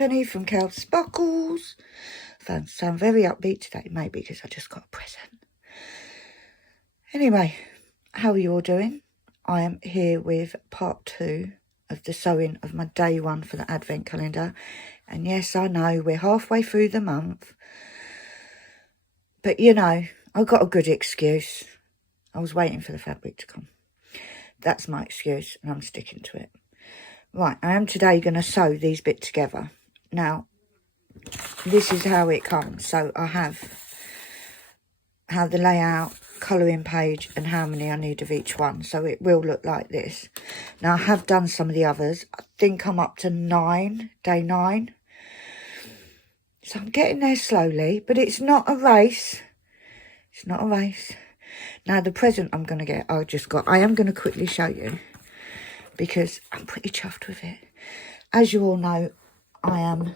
Penny from KALBS Sparkles. Sound very upbeat today, maybe because I just got a present. Anyway, how are you all doing? I am here with part 2 of the sewing of my day 1 for the advent calendar. And yes, I know we're halfway through the month, but you know, I've got a good excuse. I was waiting for the fabric to come. That's my excuse and I'm sticking to it. Right, I am today going to sew these bits together. Now, this is how it comes. So I have how the layout, colouring page and how many I need of each one. So it will look like this. Now I have done some of the others. I think I'm up to 9, day 9. So I'm getting there slowly, but it's not a race. It's not a race. Now the present I'm going to get, I am going to quickly show you because I'm pretty chuffed with it. As you all know, I am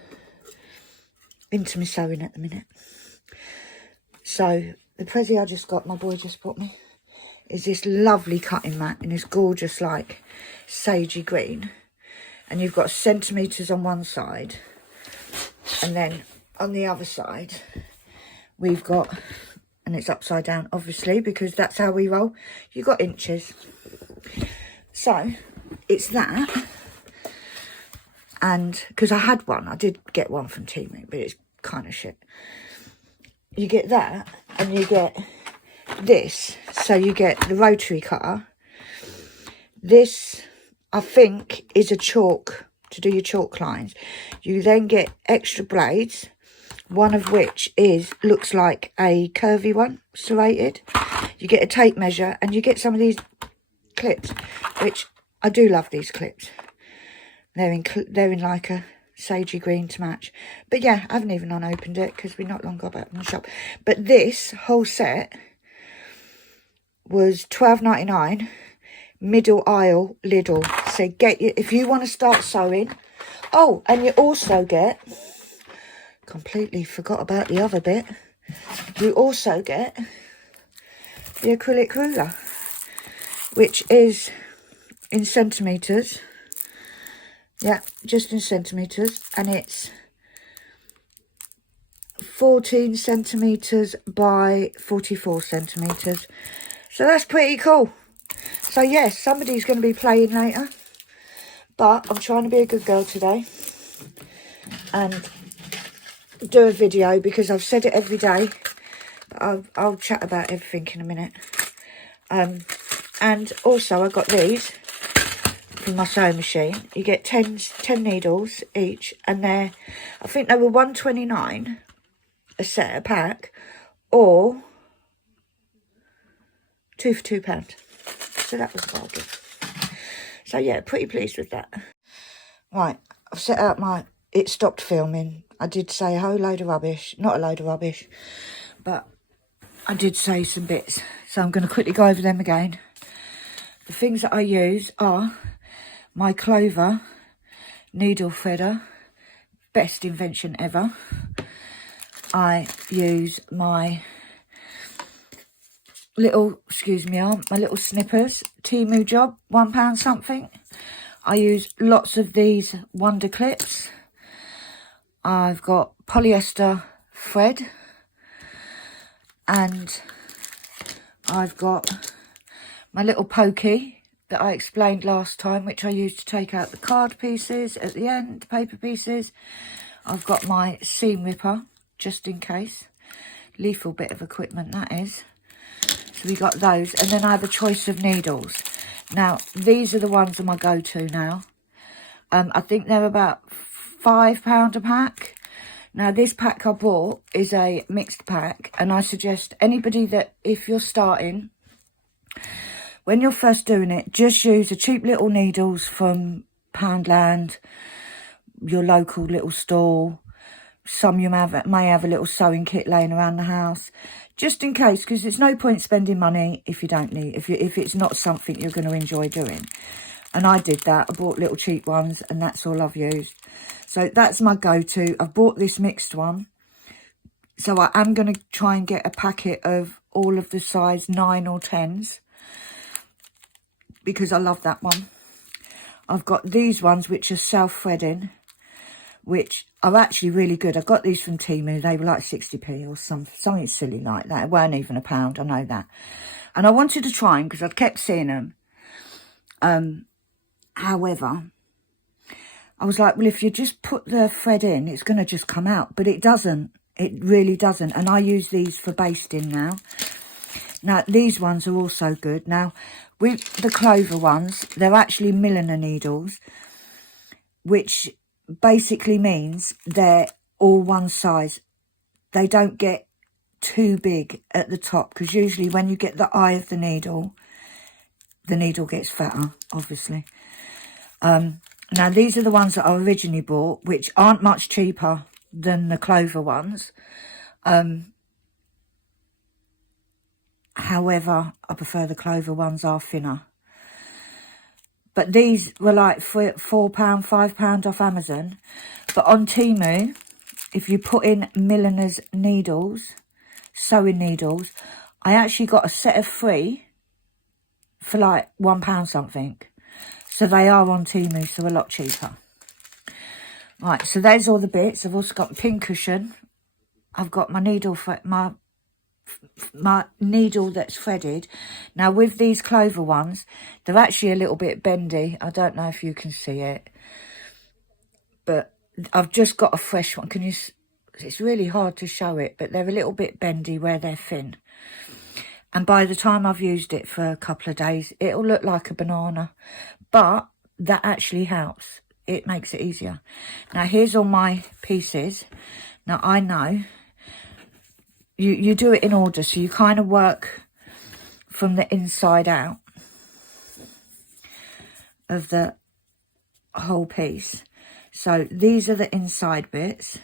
into my sewing at the minute. So the present I just got, my boy just bought me, is this lovely cutting mat in this gorgeous like sagey green. And you've got centimetres on one side. And then on the other side, we've got, and it's upside down obviously because that's how we roll, you've got inches. So it's that. And because I had one, I did get one from Teaming, but it's kind of shit. You get that and you get this. So you get the rotary cutter. This, I think, is a chalk to do your chalk lines. You then get extra blades, one of which looks like a curvy one, serrated. You get a tape measure and you get some of these clips, which I do love these clips. They're in like a sagey green to match. But yeah, I haven't even unopened it because we not long got back from the shop. But this whole set was $12.99, middle aisle Lidl. So get you if you want to start sewing. Oh, and you also get, completely forgot about the other bit, you also get the acrylic ruler, which is in centimetres. Yeah, just in centimetres, and it's 14 centimetres by 44 centimetres. So that's pretty cool. So yes, somebody's going to be playing later, but I'm trying to be a good girl today and do a video because I've said it every day. But I'll chat about everything in a minute. And also I got these from my sewing machine. You get 10 needles each, and I think they were $1.29 a set, a pack, or 2 for £2. So that was a bargain. So yeah, pretty pleased with that. Right, I've set out it stopped filming. I did say a whole load of rubbish, not a load of rubbish, but I did say some bits. So I'm going to quickly go over them again. The things that I use are my Clover needle threader, best invention ever. I use my little, excuse me, my little snippers, Temu job, £1 something. I use lots of these Wonder clips. I've got polyester thread, and I've got my little pokey that I explained last time, which I used to take out the card pieces at the end, the paper pieces. I've got my seam ripper, just in case. Lethal bit of equipment, that is. So we got those. And then I have a choice of needles. Now, these are the ones that I go to now. I think they're about £5 a pack. Now, this pack I bought is a mixed pack. And I suggest anybody that, if you're starting, when you're first doing it, just use the cheap little needles from Poundland, your local little store. Some you may have a little sewing kit laying around the house, just in case, because there's no point spending money if you don't need, if it's not something you're going to enjoy doing. And I did that. I bought little cheap ones, and that's all I've used. So that's my go-to. I've bought this mixed one, so I am going to try and get a packet of all of the size 9 or 10s. Because I love that one. I've got these ones which are self-threading, which are actually really good. I got these from Temu. They were like 60p or something silly like that. It weren't even £1, I know that. And I wanted to try them because I'd kept seeing them. However, I was like, well, if you just put the thread in, it's going to just come out. But it doesn't. It really doesn't. And I use these for basting now. Now, these ones are also good. Now, with the clover ones, they're actually milliner needles, which basically means they're all one size. They don't get too big at the top, because usually when you get the eye of the needle gets fatter, obviously. Now, these are the ones that I originally bought, which aren't much cheaper than the clover ones. However, I prefer the clover ones, are thinner. But these were like £4, £5 off Amazon. But on Temu, if you put in milliner's needles, sewing needles, I actually got a set of 3 for like £1 something. So they are on Temu, so a lot cheaper. Right, so there's all the bits. I've also got a pin cushion. I've got my needle for my needle that's threaded. Now, with these clover ones, they're actually a little bit bendy. I don't know if you can see it, but I've just got a fresh one. It's really hard to show it, but they're a little bit bendy where they're thin. And by the time I've used it for a couple of days, it'll look like a banana. But that actually helps. It makes it easier. Now, here's all my pieces. Now, I know you do it in order, so you kind of work from the inside out of the whole piece. So these are the inside bits.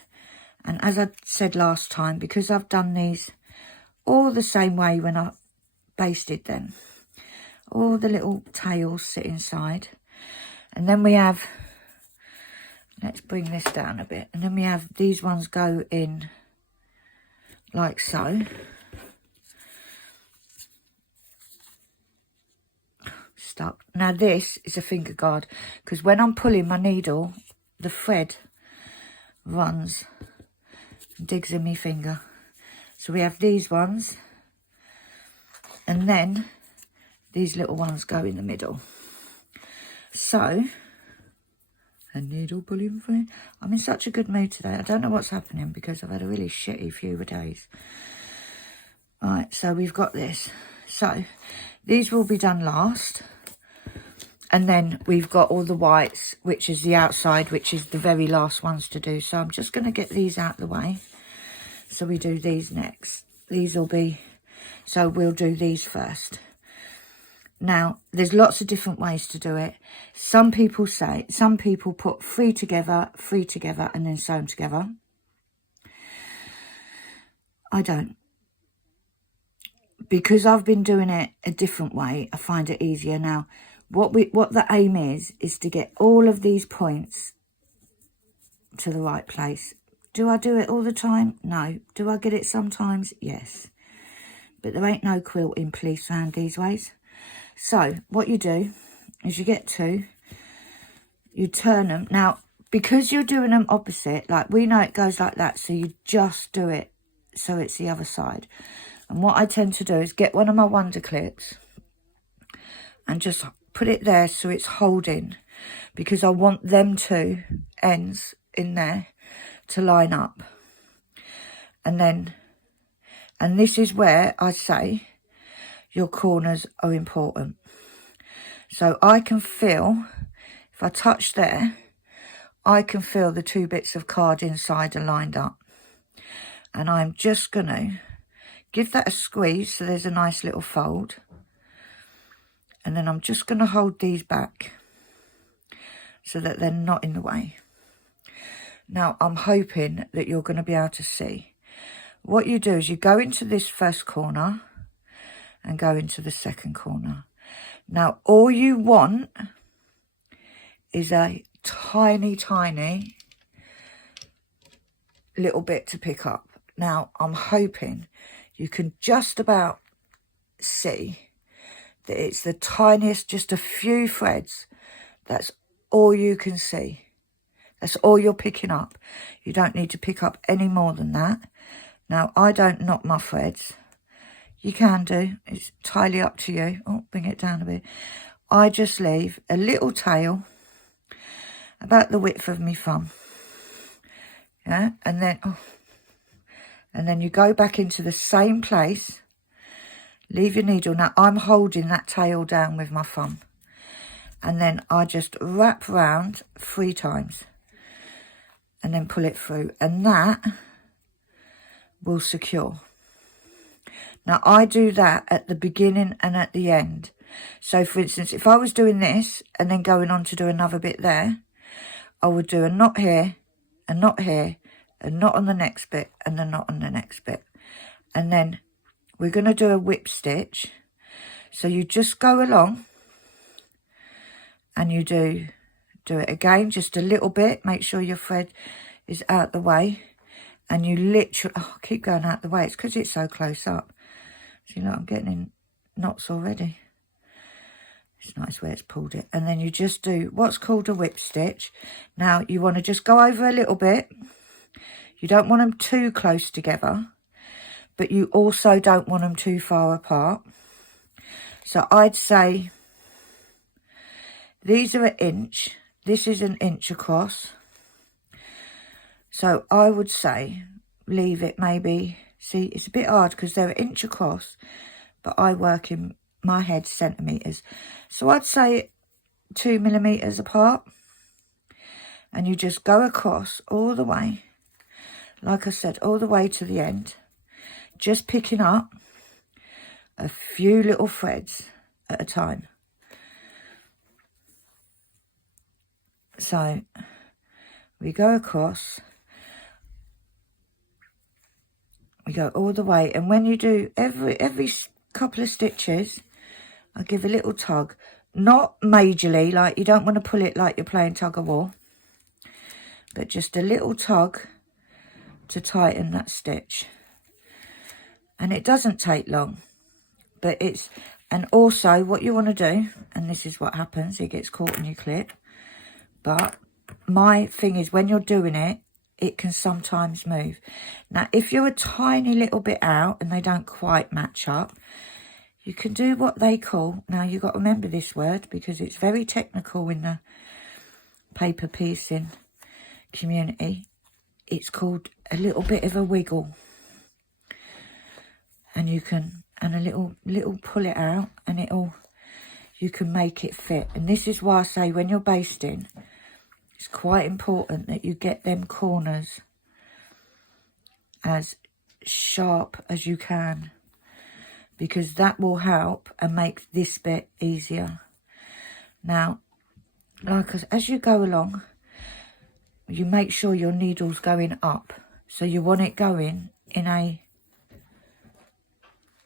And as I said last time, because I've done these all the same way when I basted them, all the little tails sit inside. And then we have, let's bring this down a bit, and then we have these ones go in like so. Stuck. Now this is a finger guard, because when I'm pulling my needle, the thread runs and digs in my finger. So we have these ones, and then these little ones go in the middle. So, a needle pulling thread. I'm in such a good mood today. I don't know what's happening, because I've had a really shitty few days. Right, so we've got this. So, these will be done last. And then we've got all the whites, which is the outside, which is the very last ones to do. So I'm just going to get these out of the way. So we do these next. These will be, so we'll do these first. Now, there's lots of different ways to do it. Some people put 3 together, and then sew them together. I don't. Because I've been doing it a different way, I find it easier. Now, what the aim is to get all of these points to the right place. Do I do it all the time? No. Do I get it sometimes? Yes. But there ain't no quilting police around these ways. So, what you do is you get 2, you turn them. Now, because you're doing them opposite, like we know it goes like that, so you just do it so it's the other side. And what I tend to do is get one of my wonder clips and just put it there so it's holding, because I want them 2 ends in there to line up. And this is where I say your corners are important. So I can feel, if I touch there, I can feel the 2 bits of card inside are lined up. And I'm just going to give that a squeeze so there's a nice little fold. And then I'm just going to hold these back so that they're not in the way. Now, I'm hoping that you're going to be able to see. What you do is you go into this first corner and go into the second corner. Now, all you want is a tiny, tiny little bit to pick up. Now, I'm hoping you can just about see that it's the tiniest, just a few threads. That's all you can see. That's all you're picking up. You don't need to pick up any more than that. Now, I don't knot my threads. You can do. It's entirely up to you. Oh, bring it down a bit. I just leave a little tail about the width of my thumb. Yeah, and then you go back into the same place. Leave your needle. Now, I'm holding that tail down with my thumb. And then I just wrap round 3 times. And then pull it through. And that will secure. Now, I do that at the beginning and at the end. So, for instance, if I was doing this and then going on to do another bit there, I would do a knot here, a knot here, a knot on the next bit, and a knot on the next bit. And then we're going to do a whip stitch. So you just go along and you do it again, just a little bit. Make sure your thread is out the way. And you literally, oh, keep going out the way. It's because it's so close up. See, look, I'm getting in knots already. It's nice where it's pulled it. And then you just do what's called a whip stitch. Now, you want to just go over a little bit. You don't want them too close together, but you also don't want them too far apart. So I'd say these are 1 inch. This is 1 inch across. So I would say leave it maybe, see, it's a bit hard because they're 1 inch across, but I work in my head centimetres. So I'd say 2 millimetres apart. And you just go across all the way, like I said, all the way to the end, just picking up a few little threads at a time. So we go across, we go all the way, and when you do every couple of stitches, I give a little tug, not majorly, like you don't want to pull it like you're playing tug of war, but just a little tug to tighten that stitch. And it doesn't take long, but it's, and also what you want to do, and this is what happens, it gets caught in your clip, but my thing is when you're doing it, it can sometimes move. Now, if you're a tiny little bit out and they don't quite match up, you can do what they call, now you've got to remember this word because it's very technical in the paper piecing community. It's called a little bit of a wiggle. And you can, and a little pull it out, and you can make it fit. And this is why I say when you're basting, it's quite important that you get them corners as sharp as you can, because that will help and make this bit easier. Now, like as you go along, you make sure your needle's going up. So you want it going in a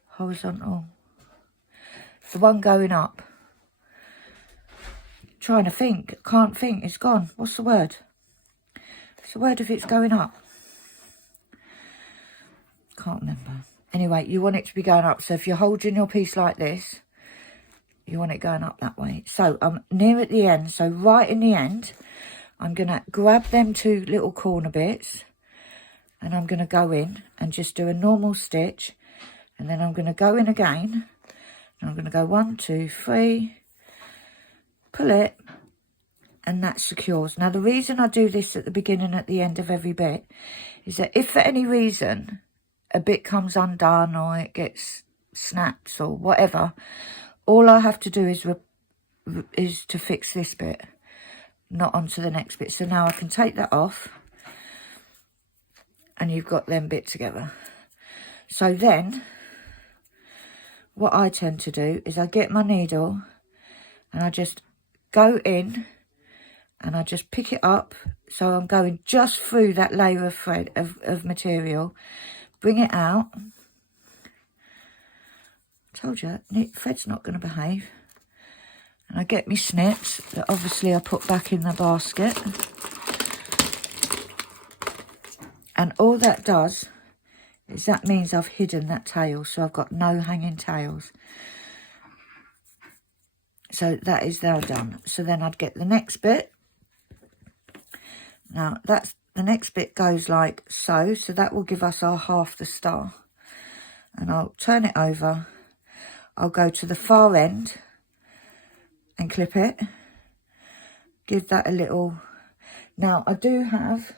horizontal. The one going up. Trying to think, can't think, it's gone. What's the word? What's the word if it's going up? Can't remember. Anyway, you want it to be going up. So if you're holding your piece like this, you want it going up that way. So I'm near at the end. So right in the end, I'm going to grab them 2 little corner bits and I'm going to go in and just do a normal stitch. And then I'm going to go in again. And I'm going to go 1, 2, 3. Pull it, and that secures. Now, the reason I do this at the beginning and at the end of every bit is that if for any reason a bit comes undone or it gets snaps or whatever, all I have to do is to fix this bit, not onto the next bit. So now I can take that off, and you've got them bit together. So then, what I tend to do is I get my needle, and I just go in and I just pick it up, so I'm going just through that layer of thread of material, bring it out. Told you, thread's not going to behave. And I get my snips that obviously I put back in the basket. And all that does is that means I've hidden that tail, so I've got no hanging tails. So that is now done. So then I'd get the next bit Now that's the next bit goes like so. So that will give us our half the star. And I'll turn it over. I'll go to the far end and clip it. Give that a little. Now I do have,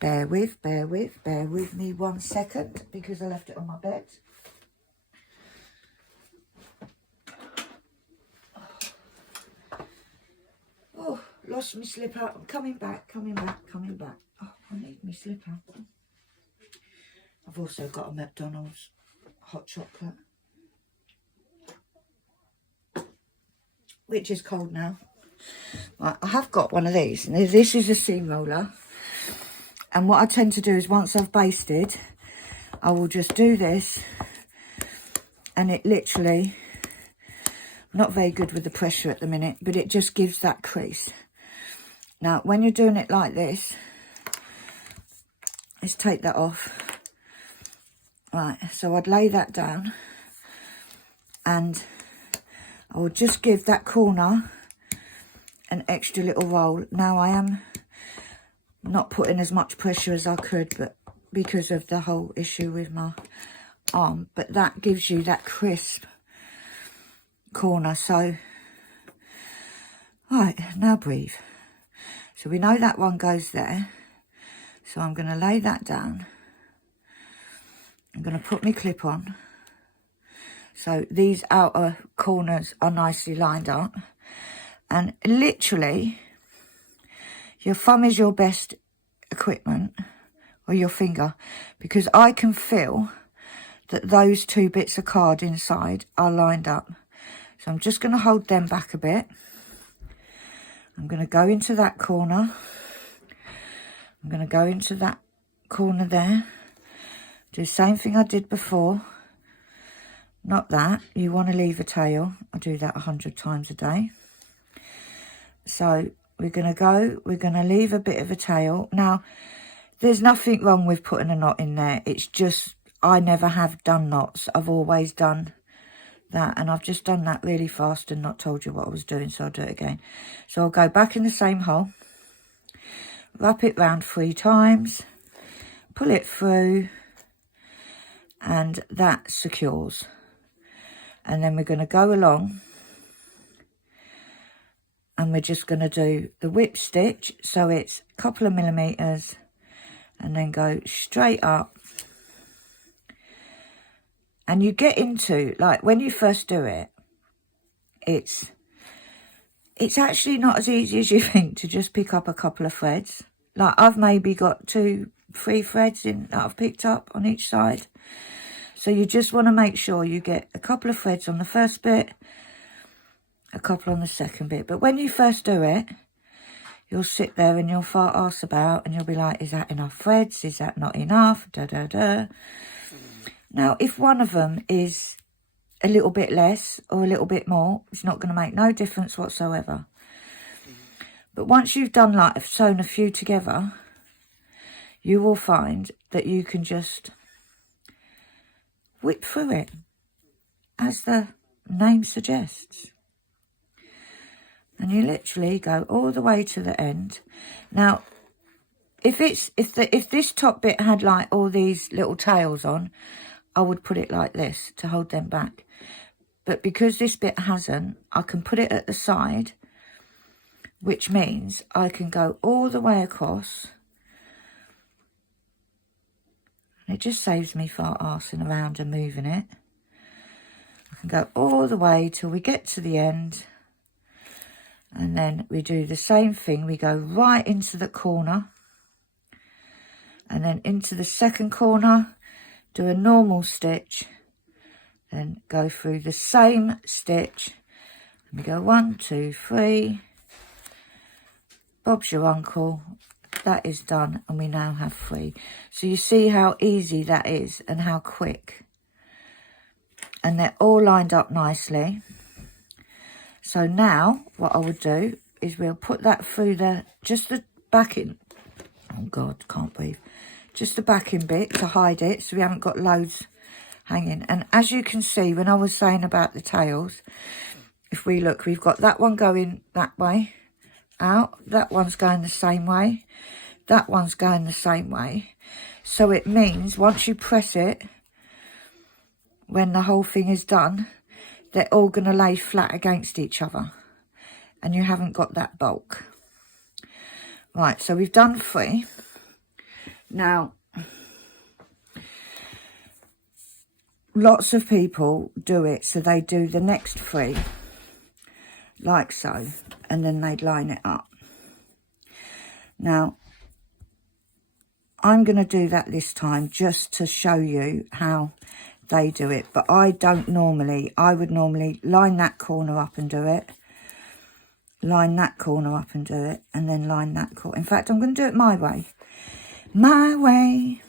bear with me 1 second because I left it on my bed. Oh, lost my slipper. I'm coming back. Oh, I need my slipper. I've also got a McDonald's hot chocolate, which is cold now. Right, I have got one of these. And this is a seam roller. And what I tend to do is once I've basted, I will just do this. And it literally, not very good with the pressure at the minute, but it just gives that crease. Now, when you're doing it like this, let's take that off. Right, so I'd lay that down. And I will just give that corner an extra little roll. Now, I am not putting as much pressure as I could, but because of the whole issue with my arm. But that gives you that crisp corner. So, right, now breathe. So we know that one goes there. So I'm going to lay that down. I'm going to put my clip on. So these outer corners are nicely lined up. And literally, your thumb is your best equipment, or your finger, because I can feel that those two bits of card inside are lined up. So I'm just going to hold them back a bit. I'm going to go into that corner. I'm going to go into that corner there. Do the same thing I did before. Not that. You want to leave a tail. I do that 100 times a day. So we're going to go. We're going to leave a bit of a tail. Now, there's nothing wrong with putting a knot in there. It's just I never have done knots. I've always done that. And I've just done that really fast and not told you what I was doing. So I'll do it again. So I'll go back in the same hole. Wrap it round 3 times. Pull it through. And that secures. And then we're going to go along. And we're just going to do the whip stitch. So it's a couple of millimeters. And then go straight up. And you get into, like, when you first do it, it's actually not as easy as you think to just pick up a couple of threads. Like, I've maybe got 2-3 threads in that I've picked up on each side. So you just want to make sure you get a couple of threads on the first bit, a couple on the second bit. But when you first do it, you'll sit there and you'll fart arse about and you'll be like, is that enough threads? Is that not enough? Da, da, da. Now, if one of them is a little bit less or a little bit more, it's not going to make no difference whatsoever. But once you've done, like, sewn a few together, you will find that you can just whip through it, as the name suggests. And you literally go all the way to the end. Now, if this top bit had, like, all these little tails on, I would put it like this to hold them back. But because this bit hasn't, I can put it at the side, which means I can go all the way across. And it just saves me fart arsing around and moving it. I can go all the way till we get to the end. And then we do the same thing. We go right into the corner. And then into the second corner. Do a normal stitch. Then go through the same stitch. And we go 1, 2, 3. Bob's your uncle. That is done. And we now have 3. So you see how easy that is and how quick. And they're all lined up nicely. So now what I would do is we'll put that through just the backing. Oh God, can't breathe. Just the backing bit to hide it so we haven't got loads hanging. And as you can see, when I was saying about the tails, if we look, we've got that one going that way out. That one's going the same way. That one's going the same way. So it means once you press it, when the whole thing is done, they're all going to lay flat against each other. And you haven't got that bulk. Right, so we've done 3. Now, lots of people do it, so they do the next 3, like so, and then they'd line it up. Now, I'm going to do that this time just to show you how they do it, but I don't normally. I would normally line that corner up and do it, line that corner up and do it, and then line that corner. In fact, I'm going to do it my way. My way.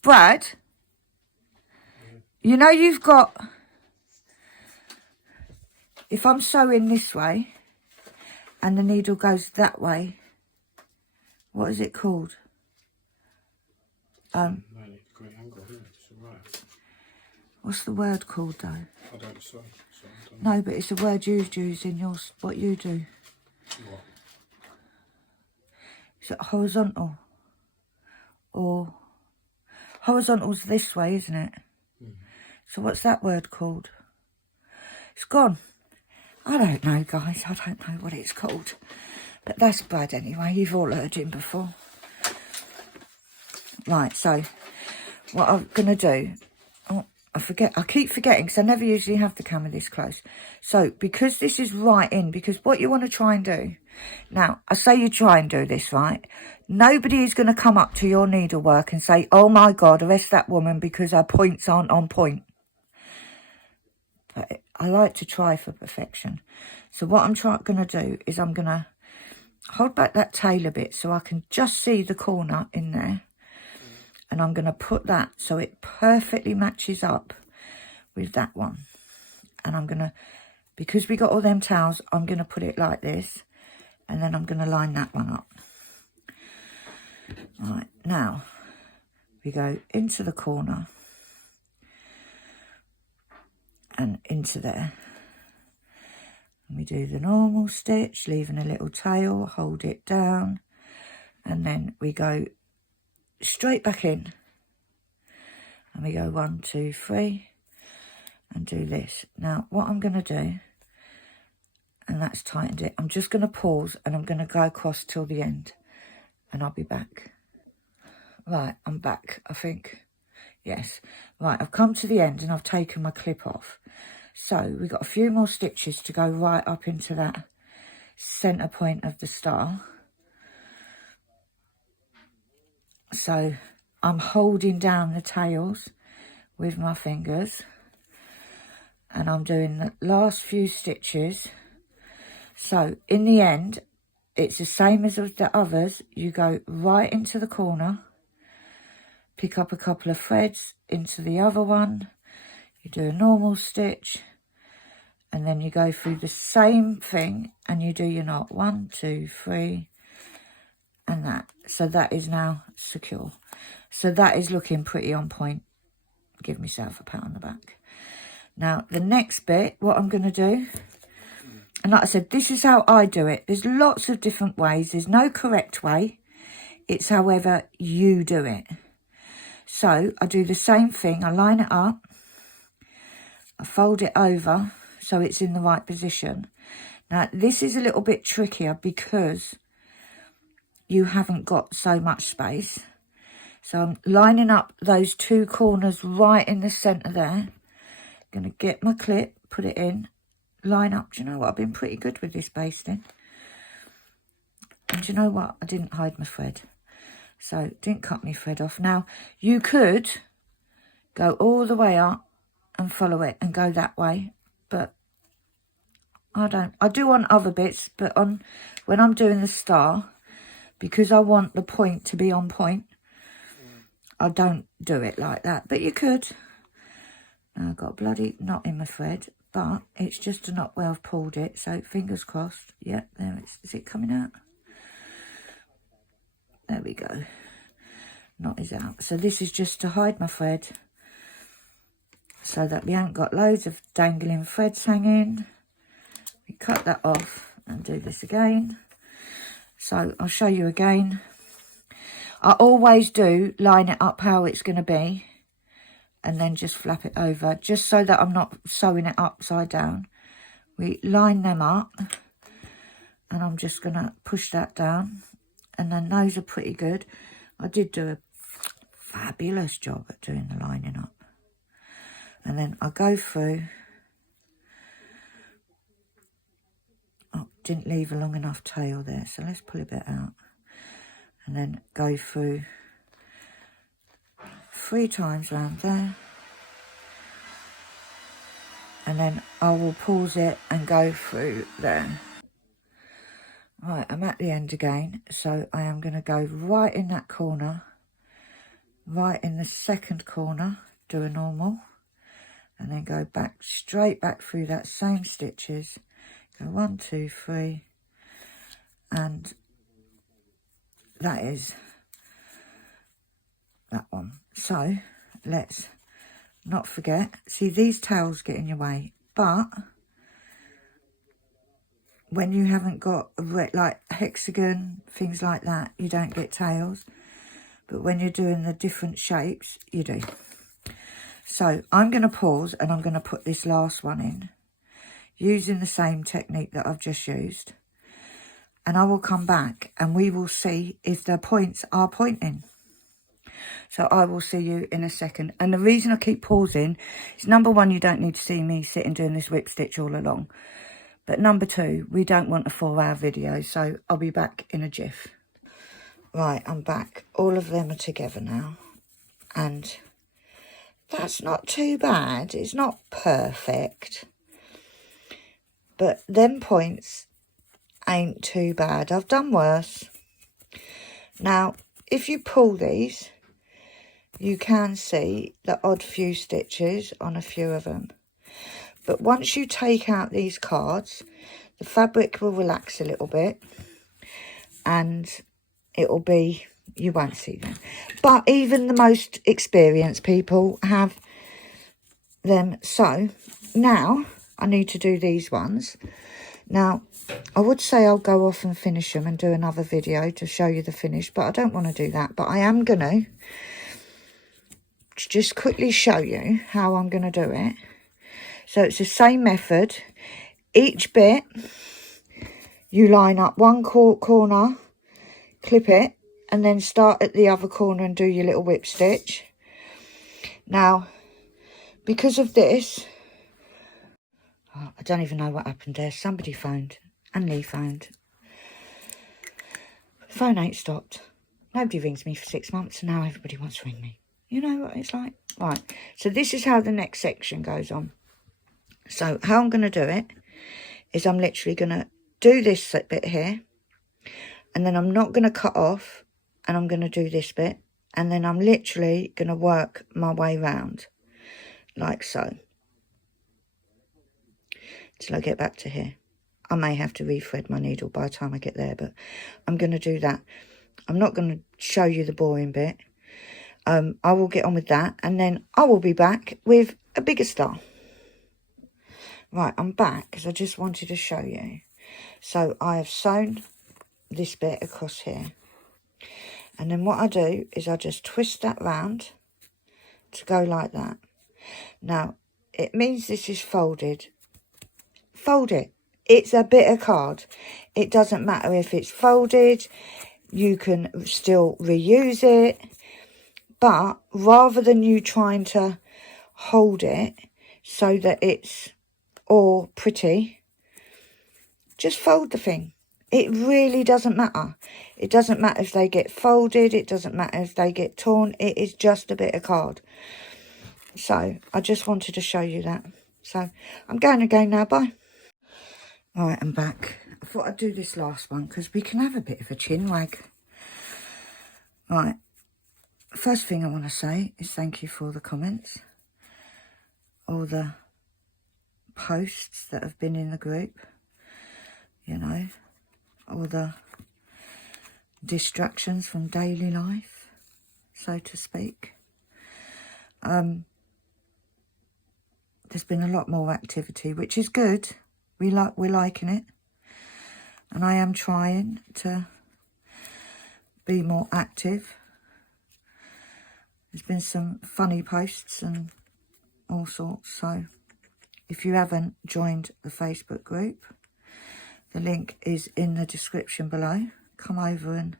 Brad, you know you've got, if I'm sewing this way and the needle goes that way, what is it called? 90-degree angle, isn't it? It's all right. What's the word called though? I don't sew, so I don't know. No, but it's a word used in yours, what you do. What? Is it horizontal? Or horizontal's this way, isn't it? So what's that word called? It's gone. I don't know, guys. I don't know what it's called. But that's Brad anyway. You've all heard him before. Right, so what I'm going to do... Oh, I keep forgetting because I never usually have the camera this close. So because this is right in, because what you want to try and do... Now, I say you try and do this, right? Nobody is going to come up to your needlework and say, oh my God, arrest that woman because her points aren't on point. But I like to try for perfection. So what I'm going to do is I'm going to hold back that tail a bit so I can just see the corner in there. And I'm going to put that so it perfectly matches up with that one. And I'm going to, because we got all them tails, I'm going to put it like this. And then I'm going to line that one up. Right, now we go into the corner and into there. And we do the normal stitch, leaving a little tail, hold it down. And then we go straight back in. And we go 1, 2, 3 and do this. Now, what I'm going to do, and that's tightened it, I'm just going to pause and I'm going to go across till the end. And I'll be back. Right, I'm back, I think. Yes. Right, I've come to the end and I've taken my clip off. So we've got a few more stitches to go right up into that centre point of the star. So I'm holding down the tails with my fingers. And I'm doing the last few stitches. So in the end, it's the same as with the others. You go right into the corner, pick up a couple of threads into the other one, you do a normal stitch, and then you go through the same thing and you do your knot. 1, 2, 3, and that. So that is now secure. So that is looking pretty on point. Give myself a pat on the back. Now, the next bit, what I'm going to do, and like I said, this is how I do it. There's lots of different ways. There's no correct way. It's however you do it. So I do the same thing. I line it up. I fold it over so it's in the right position. Now, this is a little bit trickier because you haven't got so much space. So I'm lining up those 2 corners right in the centre there. Going to get my clip, put it in. Line up. Do you know what? I've been pretty good with this basting. And do you know what? I didn't hide my thread. So, didn't cut my thread off. Now, you could go all the way up and follow it and go that way. But I don't. I do on other bits, but on when I'm doing the star, because I want the point to be on point, I don't do it like that. But you could. Now, I've got a bloody knot in my thread. But it's just a knot where I've pulled it. So, fingers crossed. Yep, there it is. Is it coming out? There we go. Knot is out. So, this is just to hide my thread. So that we haven't got loads of dangling threads hanging. We cut that off. and do this again. So I'll show you again. I always do line it up how it's going to be and then just flap it over, just so that I'm not sewing it upside down. We line them up and I'm just going to push that down, and then those are pretty good. I did do a fabulous job at doing the lining up. And then I go through. Oh, didn't leave a long enough tail there, so let's pull a bit out. And then go through 3 times around there. And then I will pause it and go through there. Right, I'm at the end again, so I am going to go right in that corner, right in the second corner, do a normal, and then go back, straight back through that same stitches, go 1, 2, 3, and that is that one. So let's not forget, see, these tails get in your way, but when you haven't got like hexagon, things like that, you don't get tails. But when you're doing the different shapes, you do. So I'm going to pause and I'm going to put this last one in, using the same technique that I've just used. And I will come back and we will see if the points are pointing. So I will see you in a second. And the reason I keep pausing is, number one, you don't need to see me sitting doing this whip stitch all along. But number two, we don't want a 4-hour video, so I'll be back in a jiff. Right, I'm back. All of them are together now. And that's not too bad. It's not perfect. But them points ain't too bad. I've done worse. Now, if you pull these, you can see the odd few stitches on a few of them. But once you take out these cards, the fabric will relax a little bit and it'll be, you won't see them. But even the most experienced people have them. So now I need to do these ones. Now, I would say I'll go off and finish them and do another video to show you the finish, but I don't want to do that. But I am going to just quickly show you how I'm going to do it. So it's the same method. Each bit, you line up one corner, clip it, and then start at the other corner and do your little whip stitch. Now, because of this, oh, I don't even know what happened there. Somebody phoned, and Lee phoned. The phone ain't stopped. Nobody rings me for 6 months, and now everybody wants to ring me. You know what it's like? Right, so this is how the next section goes on. So how I'm going to do it is I'm literally going to do this bit here, and then I'm not going to cut off, and I'm going to do this bit, and then I'm literally going to work my way round like so till I get back to here. I may have to rethread my needle by the time I get there, but I'm going to do that. I'm not going to show you the boring bit. I will get on with that, and then I will be back with a bigger star. Right, I'm back because I just wanted to show you. So I have sewn this bit across here. And then what I do is I just twist that round to go like that. Now, it means this is folded. Fold it. It's a bit of card. It doesn't matter if it's folded. You can still reuse it. But rather than you trying to hold it so that it's all pretty, just fold the thing. It really doesn't matter. It doesn't matter if they get folded. It doesn't matter if they get torn. It is just a bit of card. So I just wanted to show you that. So I'm going again now. Bye. Right, I'm back. I thought I'd do this last one because we can have a bit of a chin wag. Right. First thing I want to say is thank you for all the comments. All the posts that have been in the group, you know, all the distractions from daily life, so to speak. There's been a lot more activity, which is good. We're liking it. And I am trying to be more active. There's been some funny posts and all sorts. So if you haven't joined the Facebook group, the link is in the description below. Come over and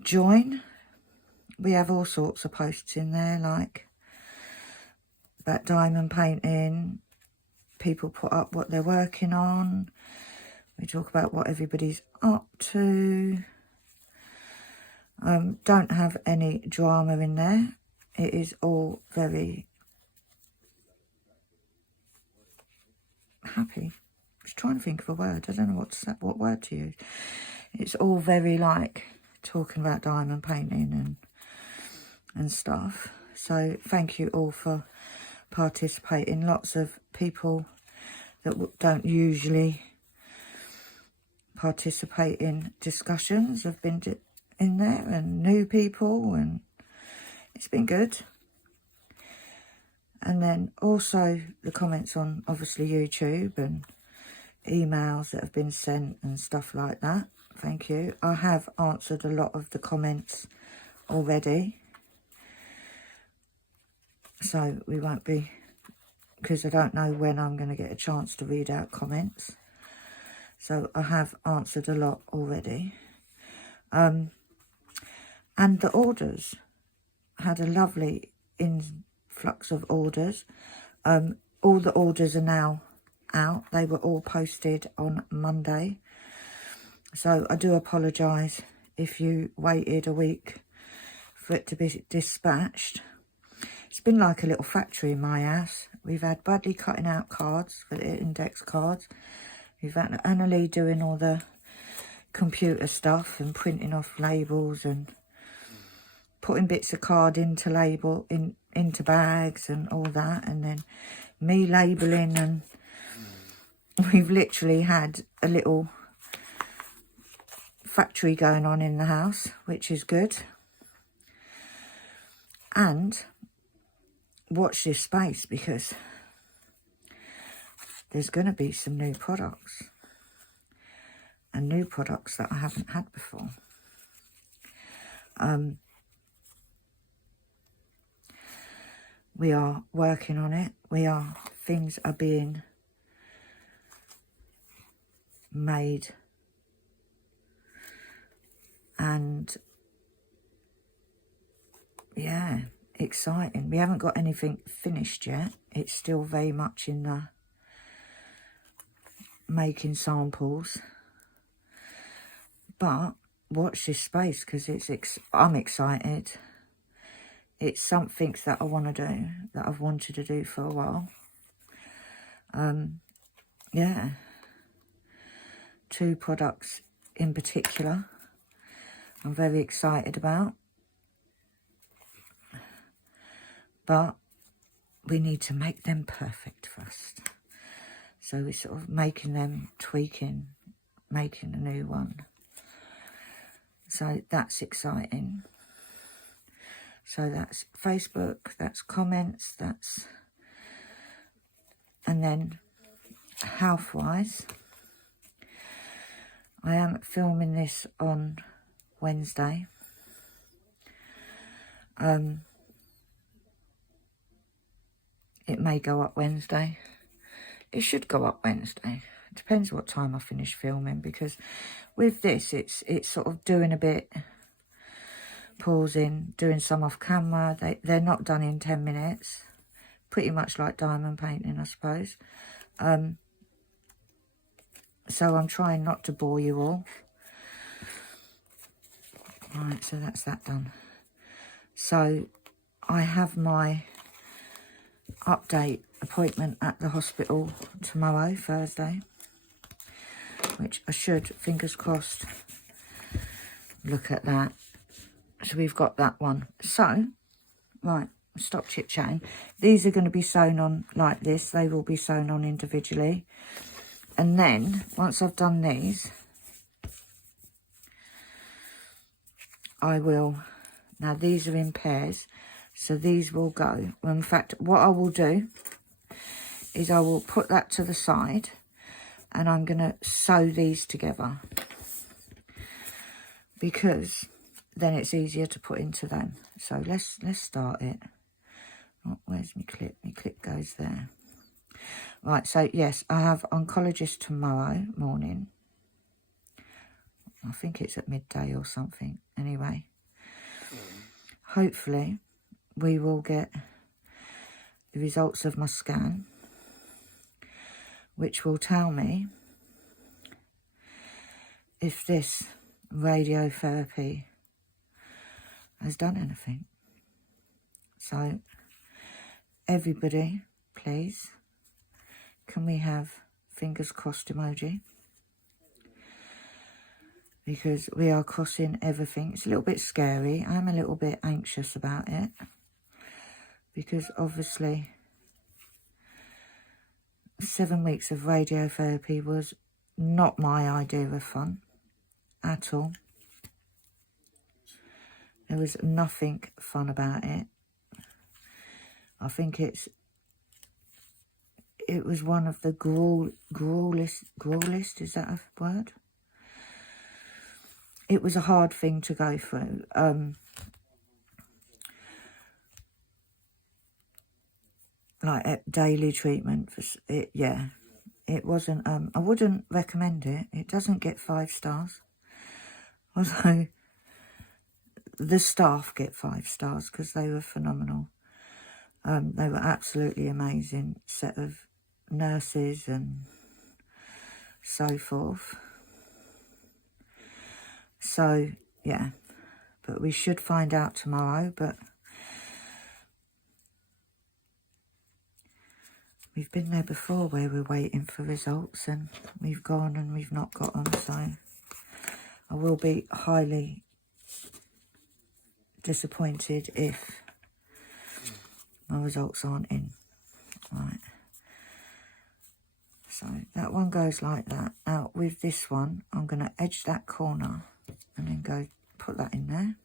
join. We have all sorts of posts in there, like about diamond painting. People put up what they're working on. We talk about what everybody's up to. Don't have any drama in there. It is all very happy. I was trying to think of a word. I don't know what word to use. It's all very like talking about diamond painting and stuff. So thank you all for participating. Lots of people that don't usually participate in discussions have been in there, and new people, and it's been good. And then also the comments on obviously YouTube and emails that have been sent and stuff like that. Thank you. I have answered a lot of the comments already, so we won't be, because I don't know when I'm going to get a chance to read out comments. So I have answered a lot already. And the orders, had a lovely influx of orders. All the orders are now out. They were all posted on Monday. So I do apologise if you waited a week for it to be dispatched. It's been like a little factory in my house. We've had Bradley cutting out cards for the index cards. We've had Annalie doing all the computer stuff and printing off labels and putting bits of card into bags and all that, and then me labelling, and we've literally had a little factory going on in the house, which is good. And watch this space, because there's going to be some new products, and new products that I haven't had before. We are working on it. Things are being made, and yeah, exciting. We haven't got anything finished yet. It's still very much in the making samples, but watch this space, because I'm excited. It's something that I want to do, that I've wanted to do for a while. Yeah, 2 products in particular I'm very excited about, but we need to make them perfect first. So we're sort of making them, tweaking, making a new one. So that's exciting. So that's Facebook, that's comments, and then health-wise, I am filming this on Wednesday. It may go up Wednesday. It should go up Wednesday. It depends what time I finish filming, because with this, it's sort of doing a bit, pausing, doing some off camera. They're not done in 10 minutes. Pretty much like diamond painting, I suppose. So I'm trying not to bore you all. Right, so that's that done. So I have my update appointment at the hospital tomorrow, Thursday, which I should, fingers crossed, look at that. So we've got that one. So, right, stop chit-chatting. These are going to be sewn on like this. They will be sewn on individually. And then, once I've done these, I will, now these are in pairs, so these will go. Well, in fact, what I will do is I will put that to the side. and I'm going to sew these together because then it's easier to put into them. So let's start it. Oh, where's my clip? My clip goes there. Right, so yes, I have oncologist tomorrow morning. I think it's at midday or something. Anyway, hopefully we will get the results of my scan, which will tell me if this radiotherapy has done anything. So everybody, please, can we have fingers crossed emoji? Because we are crossing everything. It's a little bit scary. I'm a little bit anxious about it. Because obviously 7 weeks of radiotherapy was not my idea of fun at all. There was nothing fun about it. I think it was one of the gruelest, is that a word? It was a hard thing to go through. Like daily treatment for it, yeah. It wasn't. I wouldn't recommend it. It doesn't get 5 stars. Although the staff get 5 stars because they were phenomenal. They were absolutely amazing set of nurses and so forth. So yeah, but we should find out tomorrow. But we've been there before where we're waiting for results and we've gone and we've not got them. So I will be highly disappointed if my results aren't in. Right. So that one goes like that. Now with this one, I'm going to edge that corner and then go put that in there.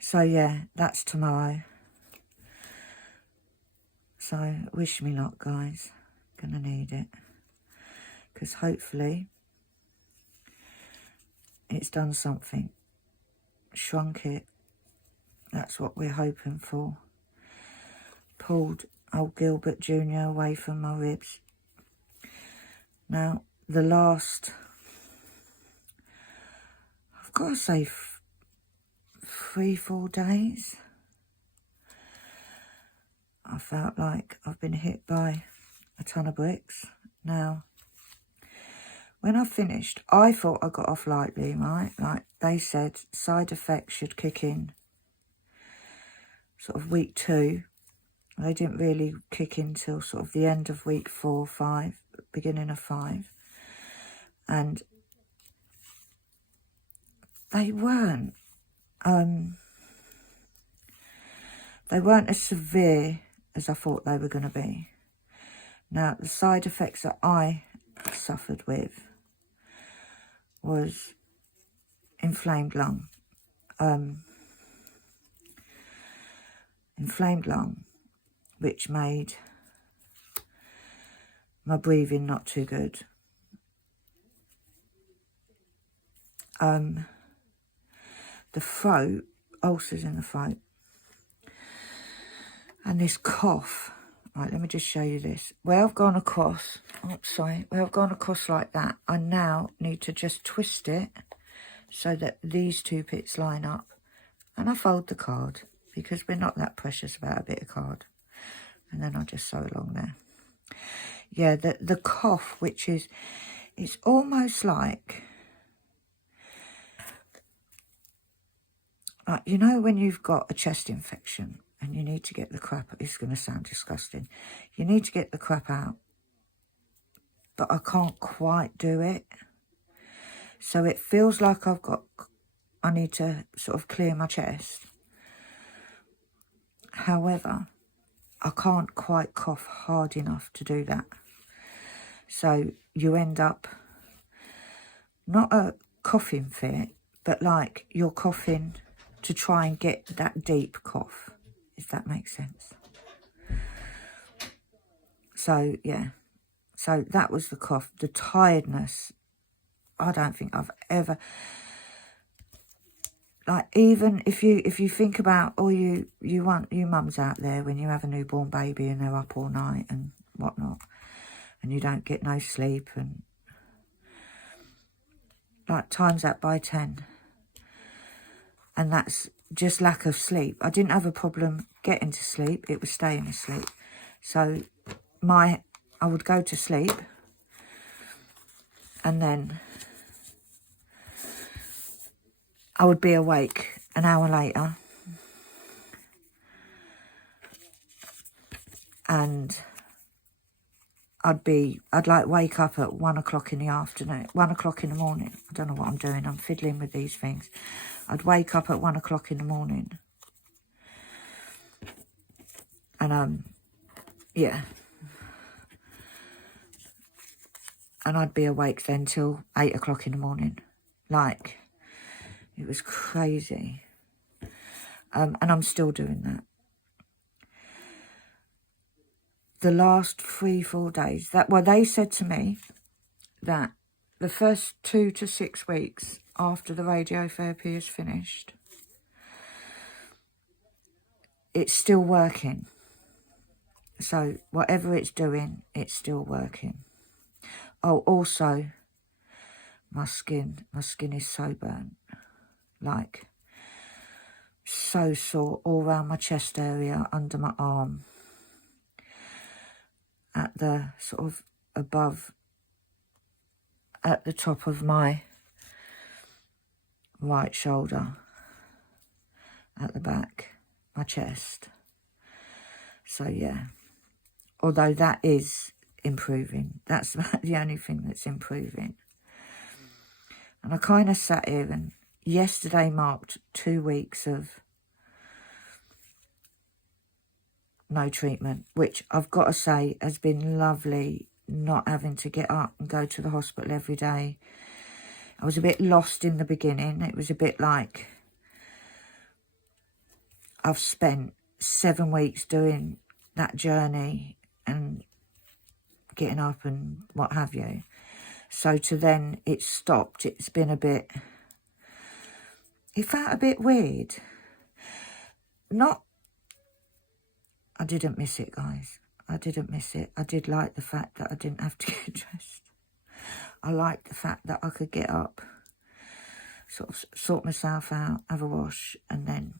So yeah, that's tomorrow. So wish me luck, guys. Gonna need it. Because hopefully it's done something. Shrunk it. That's what we're hoping for. Pulled old Gilbert Jr. away from my ribs. Now, the last, I've got to say 3-4 days, I felt like I've been hit by a ton of bricks. Now, when I finished, I thought I got off lightly, right? Like they said, side effects should kick in sort of week 2. They didn't really kick in till sort of the end of week 4, 5, beginning of 5. And they weren't as severe as I thought they were going to be. Now, the side effects that I suffered with was inflamed lung. Inflamed lung, which made my breathing not too good. The throat, ulcers in the throat, and this cough. Right, let me just show you this. Where I've gone across, where I've gone across like that, I now need to just twist it so that these 2 bits line up. And I fold the card because we're not that precious about a bit of card. And then I'll just sew along there. Yeah, the cough, which is, it's almost like, you know when you've got a chest infection and you need to get the crap, it's going to sound disgusting. You need to get the crap out, but I can't quite do it. So it feels like I need to sort of clear my chest. However, I can't quite cough hard enough to do that. So you end up, not a coughing fit, but like you're coughing to try and get that deep cough, if that makes sense. So, yeah. So that was the cough. The tiredness, I don't think I've ever... Like, even if you think about, or you want you mums out there when you have a newborn baby and they're up all night and whatnot, and you don't get no sleep, and like times that by 10, and that's just lack of sleep. I didn't have a problem getting to sleep; it was staying asleep. So I would go to sleep, and then I would be awake an hour later, and I'd like wake up at 1 o'clock in the afternoon, 1 o'clock in the morning. I don't know what I'm doing. I'm fiddling with these things. I'd wake up at 1 o'clock in the morning. And, yeah. And I'd be awake then till 8 o'clock in the morning. Like, it was crazy. And I'm still doing that. The last 3-4 days, they said to me that the first 2 to 6 weeks after the radiotherapy is finished, it's still working. So whatever it's doing, it's still working. Oh, also, my skin is so burnt, like so sore all around my chest area, under my arm, at the sort of above, at the top of my right shoulder, at the back, my chest. So yeah, although that is improving, that's the only thing that's improving. And I kind of sat here, and yesterday marked 2 weeks of no treatment, which I've got to say has been lovely, not having to get up and go to the hospital every day. I was a bit lost in the beginning. It was a bit like I've spent 7 weeks doing that journey and getting up and what have you. So to then it stopped, it's been a bit, it felt a bit weird. I didn't miss it, guys. I didn't miss it. I did like the fact that I didn't have to get dressed. I liked the fact that I could get up, sort of sort myself out, have a wash, and then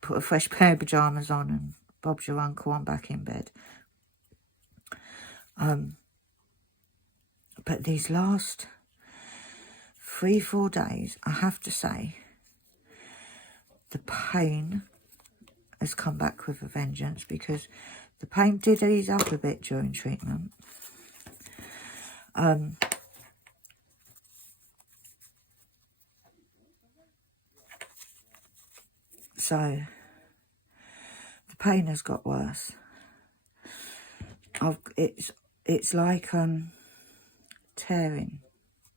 put a fresh pair of pyjamas on, and Bob's your uncle, I'm back in bed. But these last 3-4 days, I have to say, the pain has come back with a vengeance, because the pain did ease up a bit during treatment. So the pain has got worse. It's like tearing.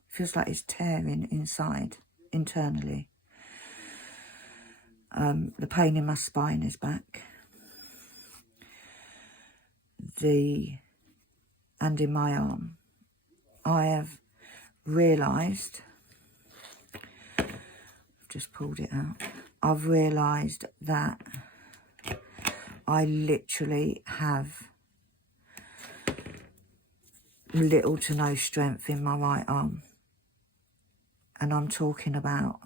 Feels like it's tearing inside, internally. The pain in my spine is back. And in my arm. I have realised, I've just pulled it out, I've realised that I literally have little to no strength in my right arm. And I'm talking about,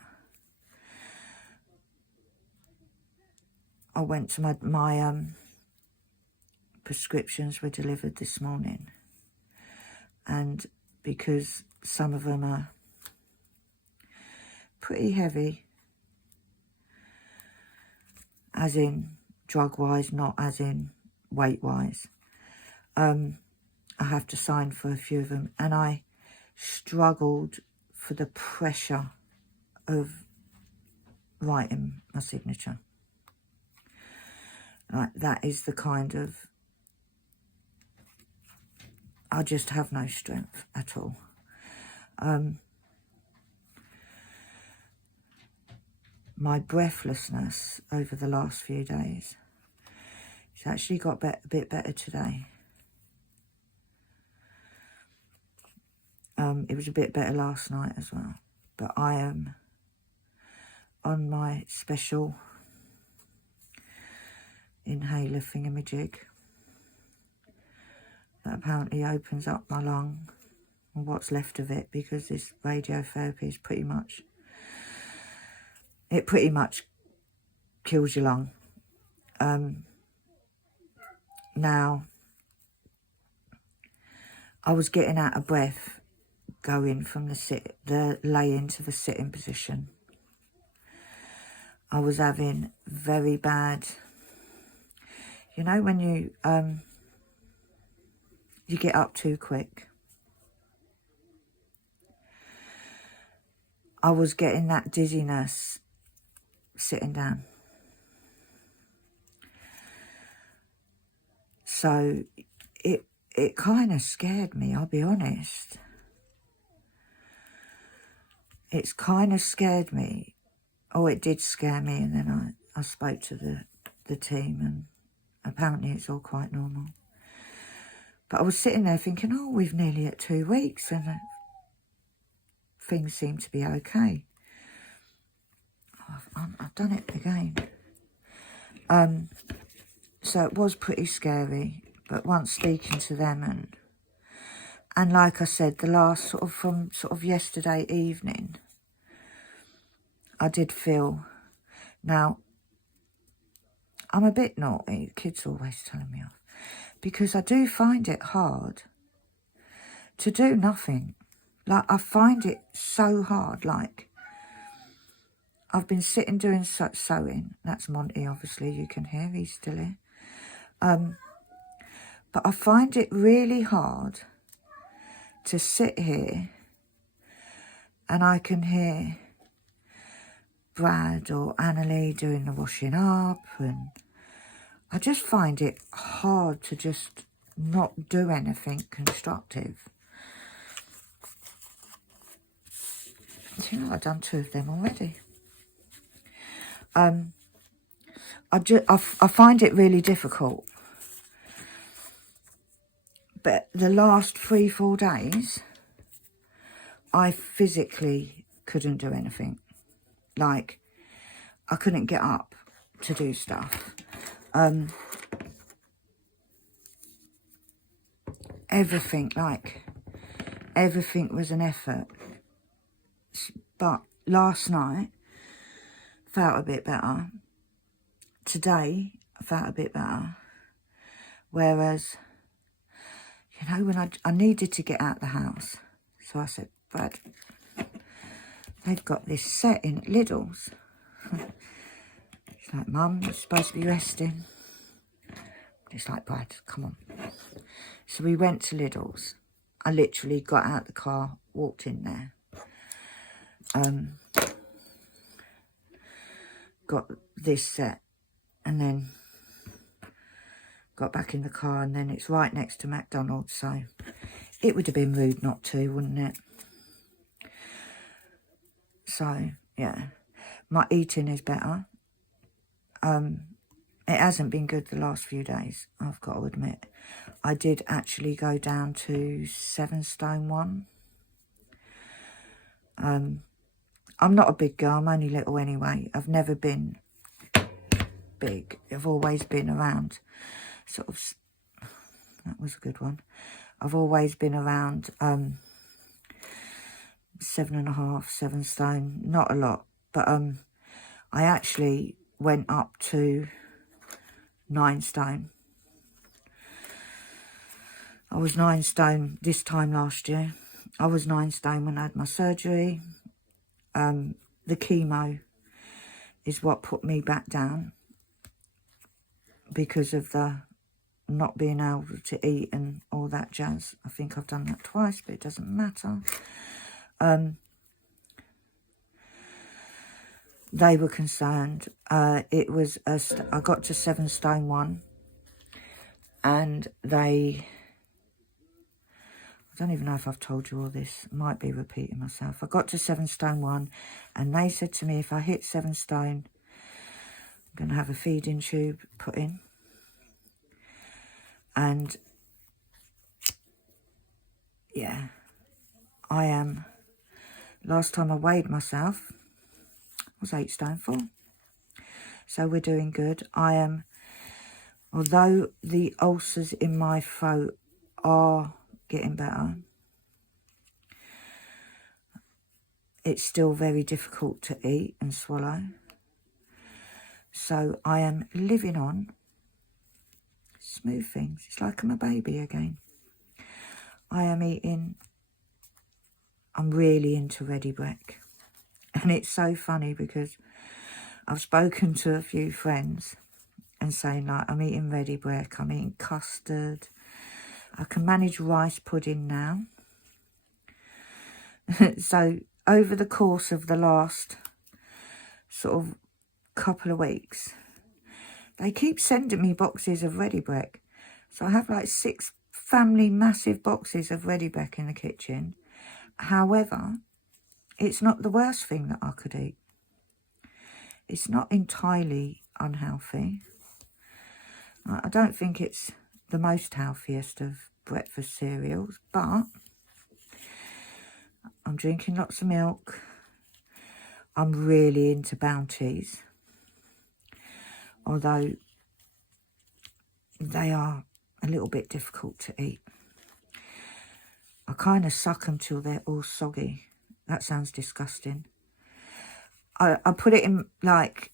I went to my prescriptions were delivered this morning, and because some of them are pretty heavy, as in drug-wise, not as in weight-wise, I have to sign for a few of them, and I struggled for the pressure of writing my signature. Like, that is the kind of, I just have no strength at all. My breathlessness over the last few days, it's actually got a bit better today. It was a bit better last night as well. But I am on my special inhaler thingamajig that apparently opens up my lung, or what's left of it, because this radiotherapy is pretty much kills your lung. Now, I was getting out of breath going from the lay into the sitting position. I was having very bad, you know, when you get up too quick. I was getting that dizziness sitting down. So it kind of scared me, I'll be honest. It's kind of scared me. Oh, it did scare me, and then I spoke to the team, and apparently it's all quite normal. But I was sitting there thinking, oh, we've nearly at 2 weeks, and things seem to be okay. Oh, I've done it again. So it was pretty scary, but once speaking to them, and like I said, the last from yesterday evening, I did feel, now, I'm a bit naughty, the kids are always telling me off, because I do find it hard to do nothing. Like, I find it so hard, like, I've been sitting doing sewing. That's Monty, obviously, you can hear, he's still here. But I find it really hard to sit here and I can hear Brad or Annalie doing the washing up, and I just find it hard to just not do anything constructive. Do you know, I've done 2 of them already. I find it really difficult. But the last 3-4 days, I physically couldn't do anything. Like, I couldn't get up to do stuff. Everything was an effort. But last night, felt a bit better. Today, I felt a bit better. Whereas, you know, when I needed to get out the house. So I said, Brad, they've got this set in at Lidl's. She's like, Mum, you're supposed to be resting. It's like, Brad, come on. So we went to Lidl's. I literally got out the car, walked in there. Got this set, and then got back in the car, and then it's right next to McDonald's, so it would have been rude not to, wouldn't it? So, yeah, my eating is better. It hasn't been good the last few days, I've got to admit. I did actually go down to 7 stone 1. I'm not a big girl, I'm only little anyway. I've never been big. I've always been around that was a good one. I've always been around 7.5, 7 stone, not a lot. But I actually went up to 9 stone. I was 9 stone this time last year. I was 9 stone when I had my surgery. The chemo is what put me back down because of the not being able to eat and all that jazz. I think I've done that twice, but it doesn't matter. They were concerned. It was I got to 7 stone 1, and I don't even know if I've told you all this. I might be repeating myself. I got to 7 stone 1, and they said to me, if I hit 7 stone, I'm going to have a feeding tube put in. And, yeah, I am, last time I weighed myself, I was 8 stone 4. So we're doing good. I am, although the ulcers in my throat are getting better, it's still very difficult to eat and swallow. So I am living on smooth things. It's like I'm a baby again. I am eating, I'm really into ready break. And it's so funny because I've spoken to a few friends and saying, like, I'm eating ready break, I'm eating custard. I can manage rice pudding now. So over the course of the last sort of couple of weeks, they keep sending me boxes of ready break. So I have like 6 family massive boxes of ready break in the kitchen. However, it's not the worst thing that I could eat. It's not entirely unhealthy. I don't think it's the most healthiest of breakfast cereals, but I'm drinking lots of milk. I'm really into Bounties, although they are a little bit difficult to eat. I kind of suck them till they're all soggy. That sounds disgusting. I put it in, like,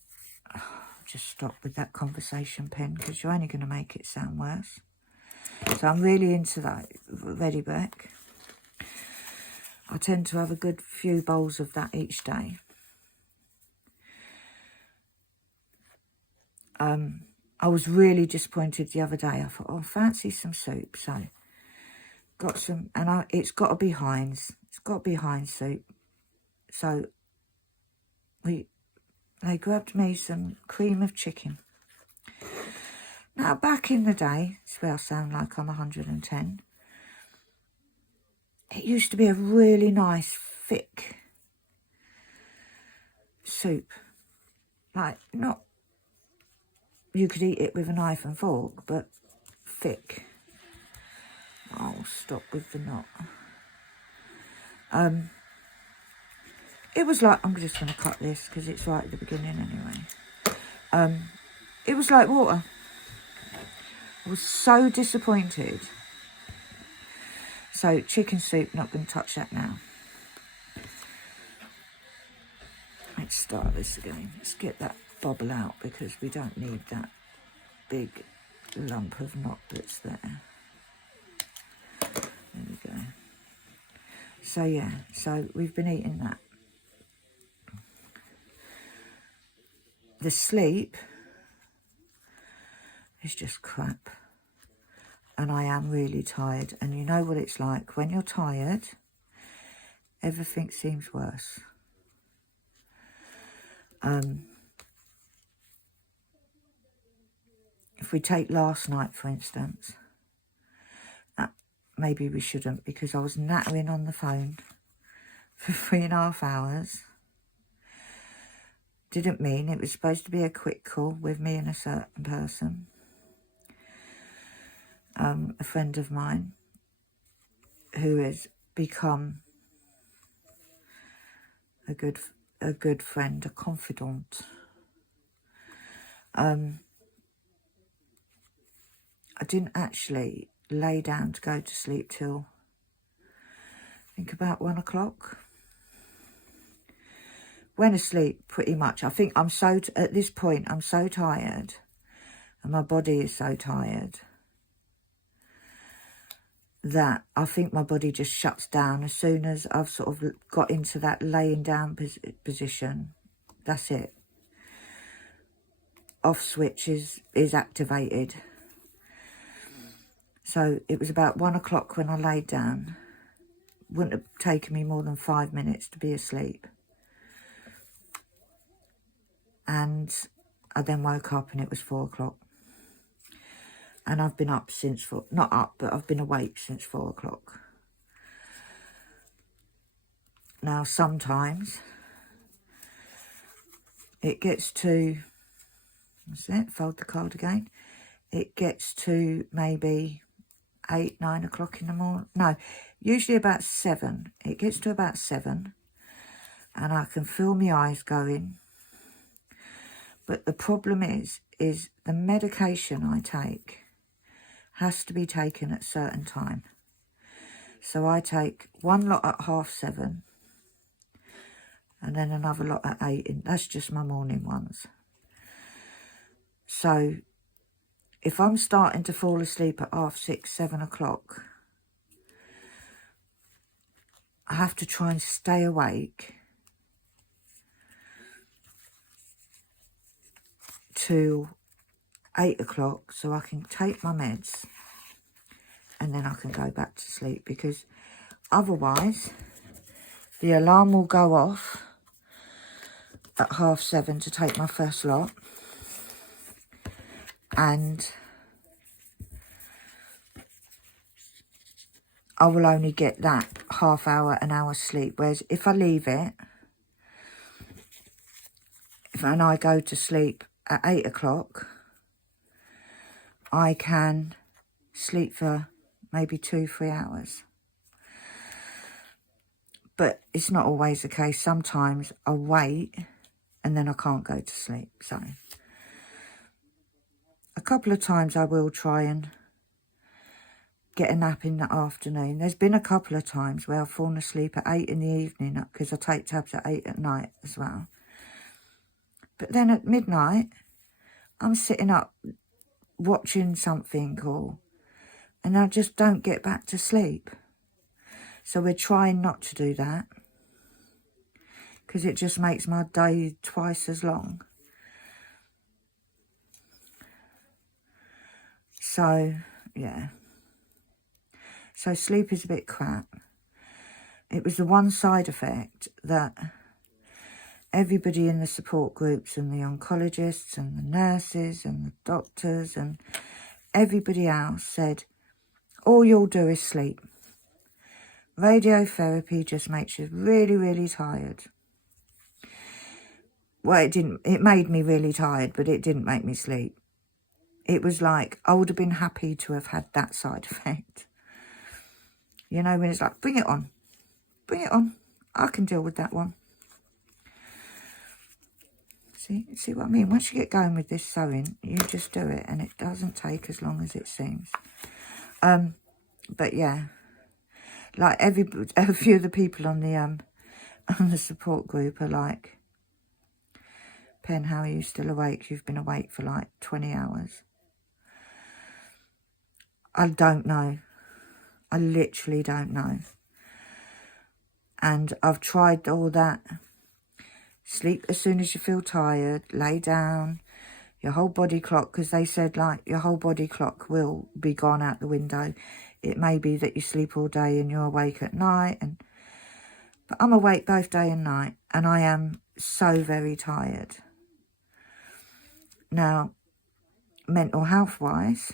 just stop with that conversation pen because you're only going to make it sound worse. So I'm really into that ready break. I tend to have a good few bowls of that each day. I was really disappointed the other day. I thought, oh, fancy some soup. So got some, and it's got to be Heinz. It's got to be Heinz soup. So they grabbed me some cream of chicken. Now, back in the day, it's where I sound like I'm 110. It used to be a really nice, thick soup. Like, not, you could eat it with a knife and fork, but thick. I'll stop with the knot. It was like, I'm just going to cut this because it's right at the beginning anyway. It was like water. I was so disappointed. So chicken soup, not going to touch that now. Let's start this again. Let's get that bubble out because we don't need that big lump of knot that's there. There we go. So yeah, so we've been eating that. The sleep is just crap. And I am really tired. And you know what it's like. When you're tired, everything seems worse. If we take last night, for instance, maybe we shouldn't because I was nattering on the phone for 3.5 hours. Didn't mean it was supposed to be a quick call with me and a certain person. A friend of mine who has become a good friend, a confidant. I didn't actually lay down to go to sleep till I think about 1 o'clock. Went asleep pretty much. I think I'm so, at this point, I'm so tired and my body is so tired that I think my body just shuts down as soon as I've sort of got into that laying down position. That's it. Off switch is activated. So it was about 1 o'clock when I laid down. Wouldn't have taken me more than 5 minutes to be asleep. And I then woke up and it was 4 o'clock. And I've been up since, not up, but I've been awake since 4 o'clock. Now, sometimes it gets to, that's it, fold the card again. It gets to maybe 8, 9 o'clock in the morning. No, usually about 7. It gets to about 7 and I can feel my eyes going. But the problem is the medication I take has to be taken at a certain time. So I take one lot at 7:30 and then another lot at 8. And that's just my morning ones. So if I'm starting to fall asleep at 6:30, 7 o'clock, I have to try and stay awake till 8 o'clock so I can take my meds and then I can go back to sleep, because otherwise the alarm will go off at 7:30 to take my first lot, and I will only get that half hour, an hour sleep. Whereas if I leave it, and I go to sleep at 8 o'clock, I can sleep for maybe 2-3 hours. But it's not always the case. Sometimes I wait and then I can't go to sleep. So a couple of times I will try and get a nap in the afternoon. There's been a couple of times where I've fallen asleep at 8 in the evening, because I take tabs at 8 at night as well. But then at midnight, I'm sitting up watching something, and I just don't get back to sleep. So we're trying not to do that, because it just makes my day twice as long. So, yeah. So sleep is a bit crap. It was the one side effect that everybody in the support groups and the oncologists and the nurses and the doctors and everybody else said, all you'll do is sleep. Radiotherapy just makes you really, really tired. Well, it didn't. It made me really tired, but it didn't make me sleep. It was like, I would have been happy to have had that side effect. You know, when it's like, bring it on. Bring it on. I can deal with that one. See what I mean? Once you get going with this sewing, you just do it, and it doesn't take as long as it seems. But yeah, like a few of the people on the support group are like, Pen, how are you still awake? You've been awake for like 20 hours. I don't know. I literally don't know. And I've tried all that. Sleep as soon as you feel tired. Lay down. Your whole body clock, because they said like your whole body clock will be gone out the window. It may be that you sleep all day and you're awake at night. But I'm awake both day and night. And I am so very tired. Now, mental health wise,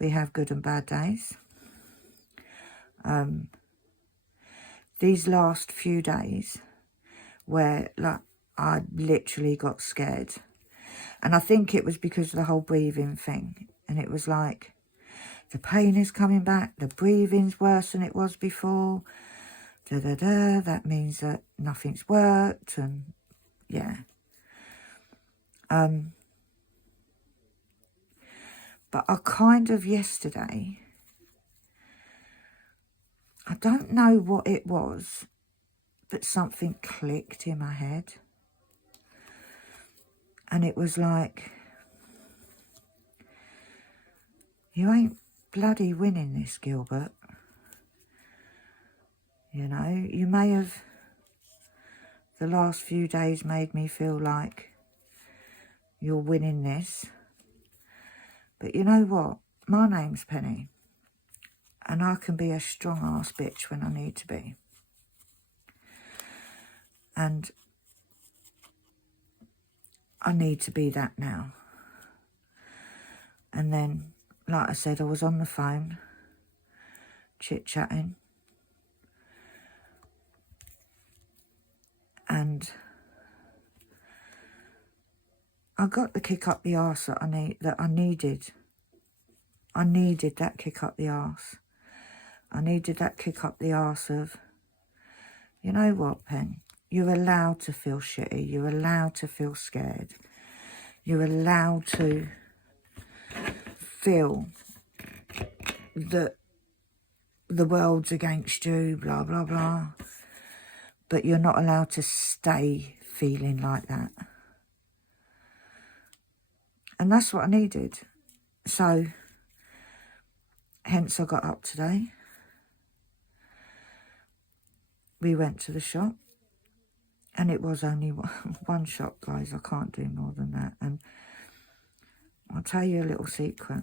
we have good and bad days. These last few days where like I literally got scared, and I think it was because of the whole breathing thing, and it was like the pain is coming back, the breathing's worse than it was before, that means that nothing's worked, and yeah. But I kind of yesterday, I don't know what it was, but something clicked in my head. And it was like, you ain't bloody winning this, Gilbert. You know, you may have, the last few days made me feel like you're winning this. But you know what? My name's Penny. And I can be a strong-ass bitch when I need to be. And I need to be that now. And then, like I said, I was on the phone, chit-chatting. And I got the kick up the arse that I needed I needed that kick up the arse. I needed that kick up the arse of, you know what, Pen? You're allowed to feel shitty. You're allowed to feel scared. You're allowed to feel that the world's against you, blah, blah, blah. But you're not allowed to stay feeling like that. And that's what I needed. So, hence I got up today. We went to the shop. And it was only one shop, guys. I can't do more than that. And I'll tell you a little secret.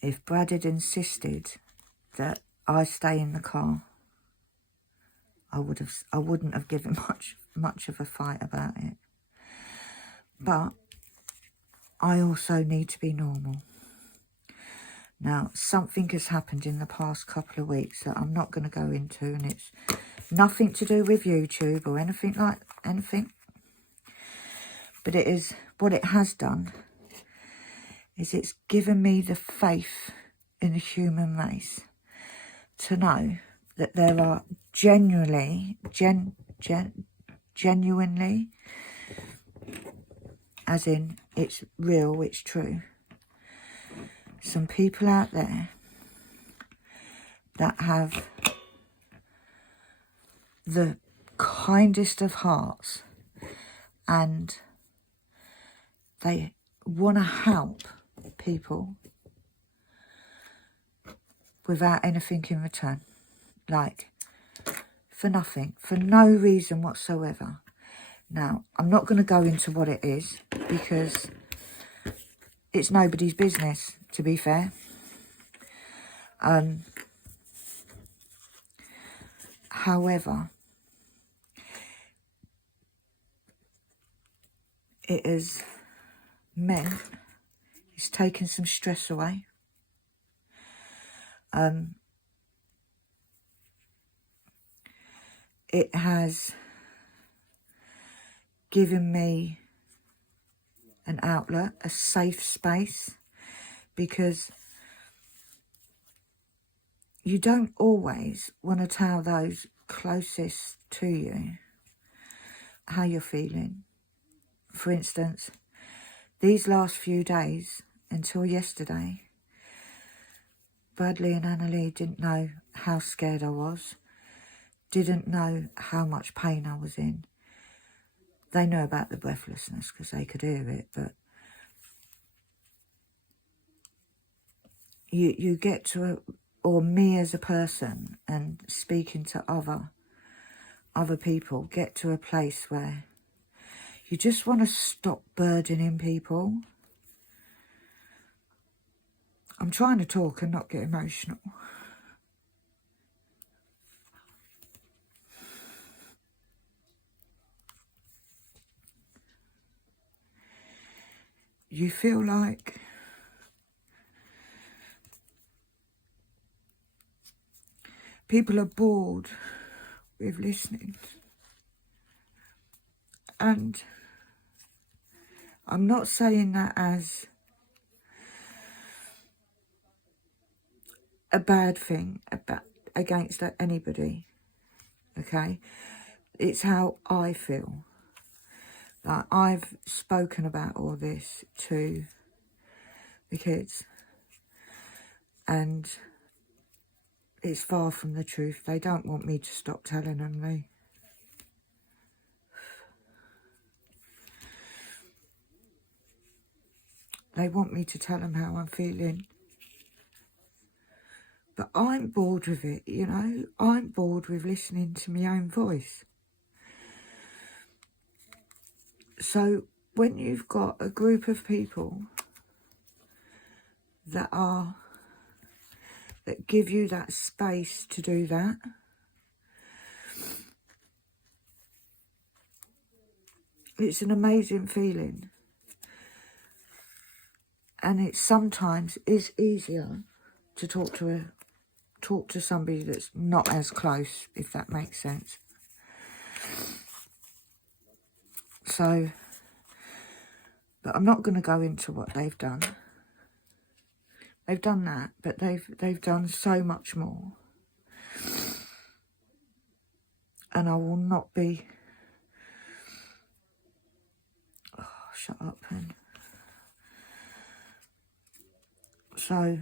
If Brad had insisted that I stay in the car, I wouldn't have given much of a fight about it. But I also need to be normal. Now, something has happened in the past couple of weeks that I'm not going to go into, and it's nothing to do with YouTube or anything like anything. But it is, what it has done is it's given me the faith in the human race to know that there are genuinely, as in it's real, it's true, some people out there that have the kindest of hearts and they want to help people without anything in return, like for nothing, for no reason whatsoever. Now, I'm not going to go into what it is because it's nobody's business, to be fair. However, it has meant it's taken some stress away. It has given me an outlet, a safe space, because you don't always want to tell those closest to you how you're feeling. For instance, these last few days until yesterday, Bradley and Annalie didn't know how scared I was, didn't know how much pain I was in. They know about the breathlessness because they could hear it, but you get to, or me as a person and speaking to other people, get to a place where you just want to stop burdening people. I'm trying to talk and not get emotional. You feel like people are bored with listening. And I'm not saying that as a bad thing against anybody, okay? It's how I feel. Like, I've spoken about all this to the kids, and it's far from the truth. They don't want me to stop telling them. They want me to tell them how I'm feeling. But I'm bored with it, you know. I'm bored with listening to my own voice. So when you've got a group of people that give you that space to do that, it's an amazing feeling. And it sometimes is easier to talk to somebody that's not as close, if that makes sense. So, but I'm not going to go into what they've done. They've done that, but they've done so much more. And I will not be... Oh, shut up, then. So,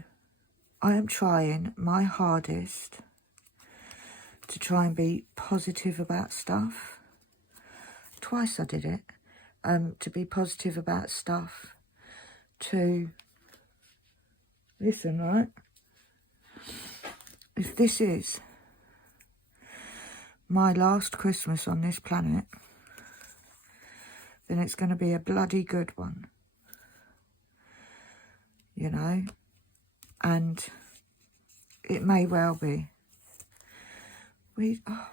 I am trying my hardest to try and be positive about stuff. Twice I did it. To be positive about stuff. To... Listen, right? If this is my last Christmas on this planet, then it's going to be a bloody good one. You know? And it may well be.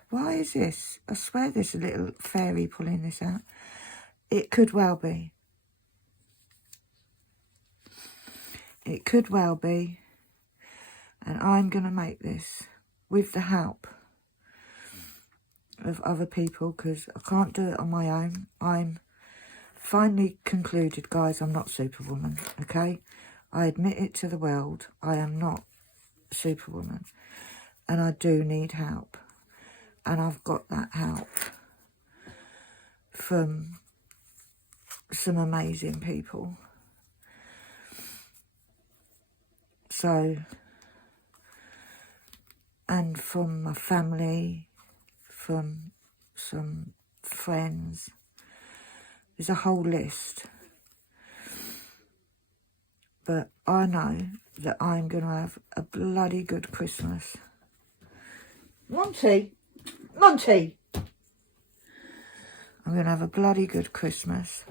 Why is this? I swear there's a little fairy pulling this out. It could well be. It could well be. And I'm going to make this with the help of other people, because I can't do it on my own. I'm finally concluded, guys, I'm not Superwoman, okay? I admit it to the world. I am not Superwoman. And I do need help. And I've got that help from some amazing people. So, and from my family, from some friends. There's a whole list. But I know that I'm going to have a bloody good Christmas. Monty! Monty! I'm going to have a bloody good Christmas.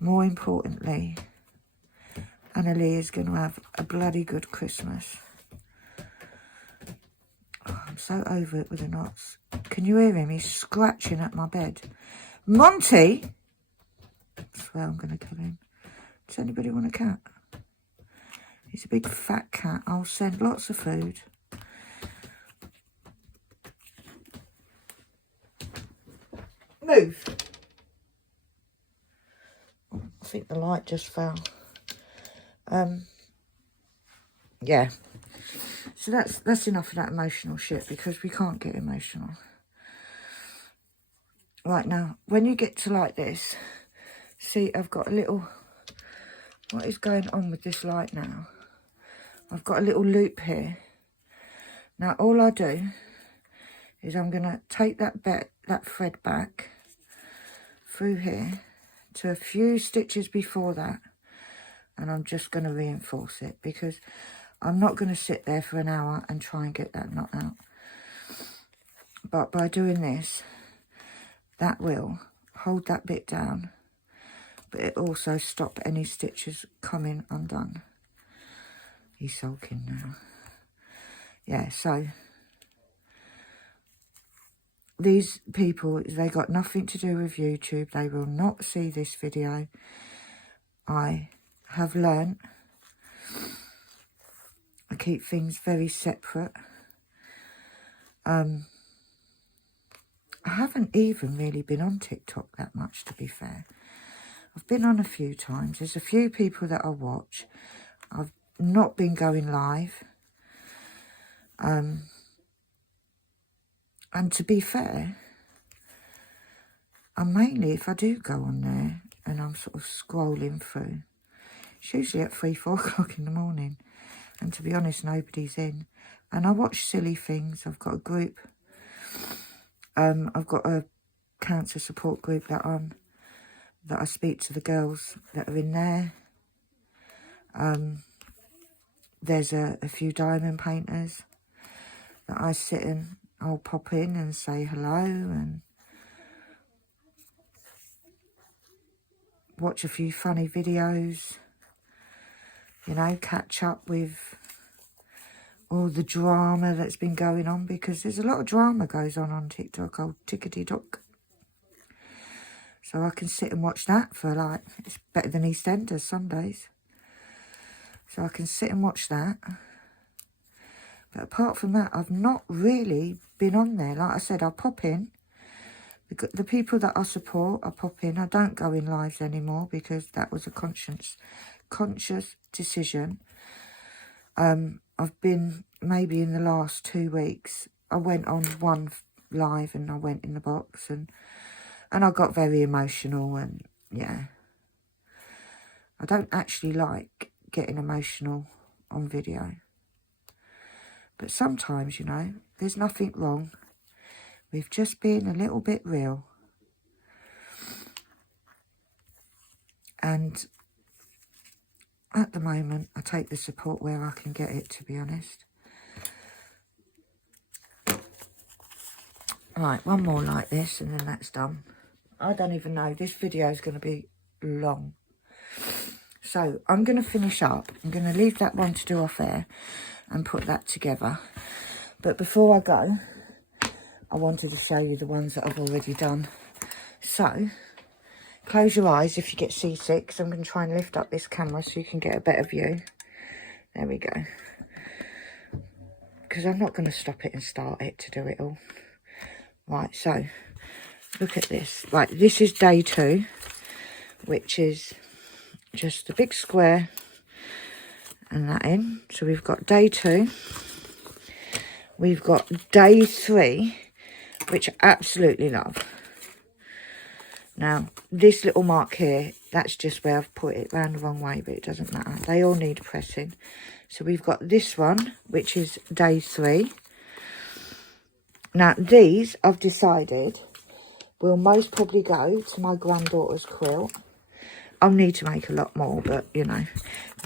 More importantly, Annalie is going to have a bloody good Christmas. Oh, I'm so over it with the knots. Can you hear him? He's scratching at my bed. Monty! I swear I'm going to kill him. Does anybody want a cat? He's a big fat cat. I'll send lots of food. Move. I think the light just fell. Yeah. So that's enough of that emotional shit, because we can't get emotional. Right, now, when you get to like this, see, I've got a little... What is going on with this light now? I've got a little loop here. Now, all I do is I'm going to take that thread back through here to a few stitches before that, and I'm just going to reinforce it, because I'm not going to sit there for an hour and try and get that knot out. But by doing this, that will hold that bit down, but it also stop any stitches coming undone. He's sulking now. Yeah, so these people, they got nothing to do with YouTube. They will not see this video. I have learnt. I keep things very separate. I haven't even really been on TikTok that much, to be fair. I've been on a few times. There's a few people that I watch. I've not been going live. And to be fair, I mainly, if I do go on there and I'm sort of scrolling through, it's usually at 3, 4 o'clock in the morning. And to be honest, nobody's in. And I watch silly things. I've got a group. I've got a cancer support group that I speak to the girls that are in there. There's a few diamond painters that I sit and I'll pop in and say hello and watch a few funny videos. You know, catch up with all the drama that's been going on, because there's a lot of drama goes on TikTok, old tickety-tock. So I can sit and watch that for, like, it's better than EastEnders some days. So I can sit and watch that. But apart from that, I've not really been on there. Like I said, I'll pop in. The people that I support, I pop in. I don't go in lives anymore, because that was a conscious decision. I've been, maybe in the last 2 weeks, I went on one live and I went in the box and I got very emotional, and yeah. I don't actually like getting emotional on video. But sometimes, you know, there's nothing wrong with just being a little bit real. And at the moment, I take the support where I can get it, to be honest. Right, one more like this and then that's done. I don't even know. This video is going to be long. So I'm going to finish up. I'm going to leave that one to do off air and put that together. But before I go, I wanted to show you the ones that I've already done. So close your eyes if you get seasick. I'm going to try and lift up this camera so you can get a better view. There we go. Because I'm not going to stop it and start it to do it all. Right, so look at this. Right, this is day 2, which is just a big square and that in. So we've got day 2. We've got day 3, which I absolutely love. Now, this little mark here, that's just where I've put it round the wrong way, but it doesn't matter. They all need pressing. So we've got this one, which is day 3. Now, these, I've decided, will most probably go to my granddaughter's quilt. I'll need to make a lot more, but, you know.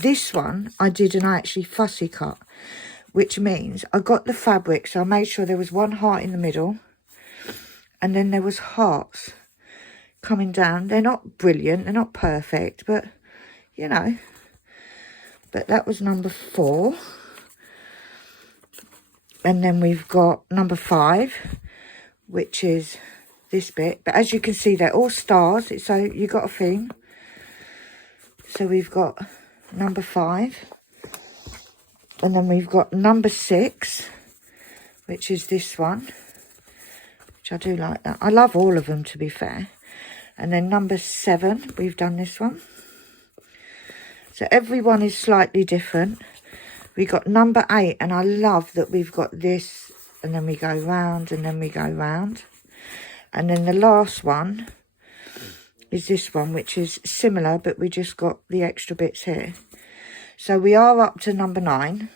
This one, I did an actually fussy cut, which means I got the fabric, so I made sure there was one heart in the middle, and then there was hearts coming down. They're not brilliant, they're not perfect, but, you know. But that was number 4. And then we've got number 5, which is this bit. But as you can see, they're all stars, so you got a theme. So we've got number 5. And then we've got number 6, which is this one, which I do like that. I love all of them, to be fair. And then number 7, we've done this one. So every one is slightly different. We got number 8, and I love that we've got this, and then we go round, and then we go round. And then the last one is this one, which is similar, but we just got the extra bits here. So we are up to number 9.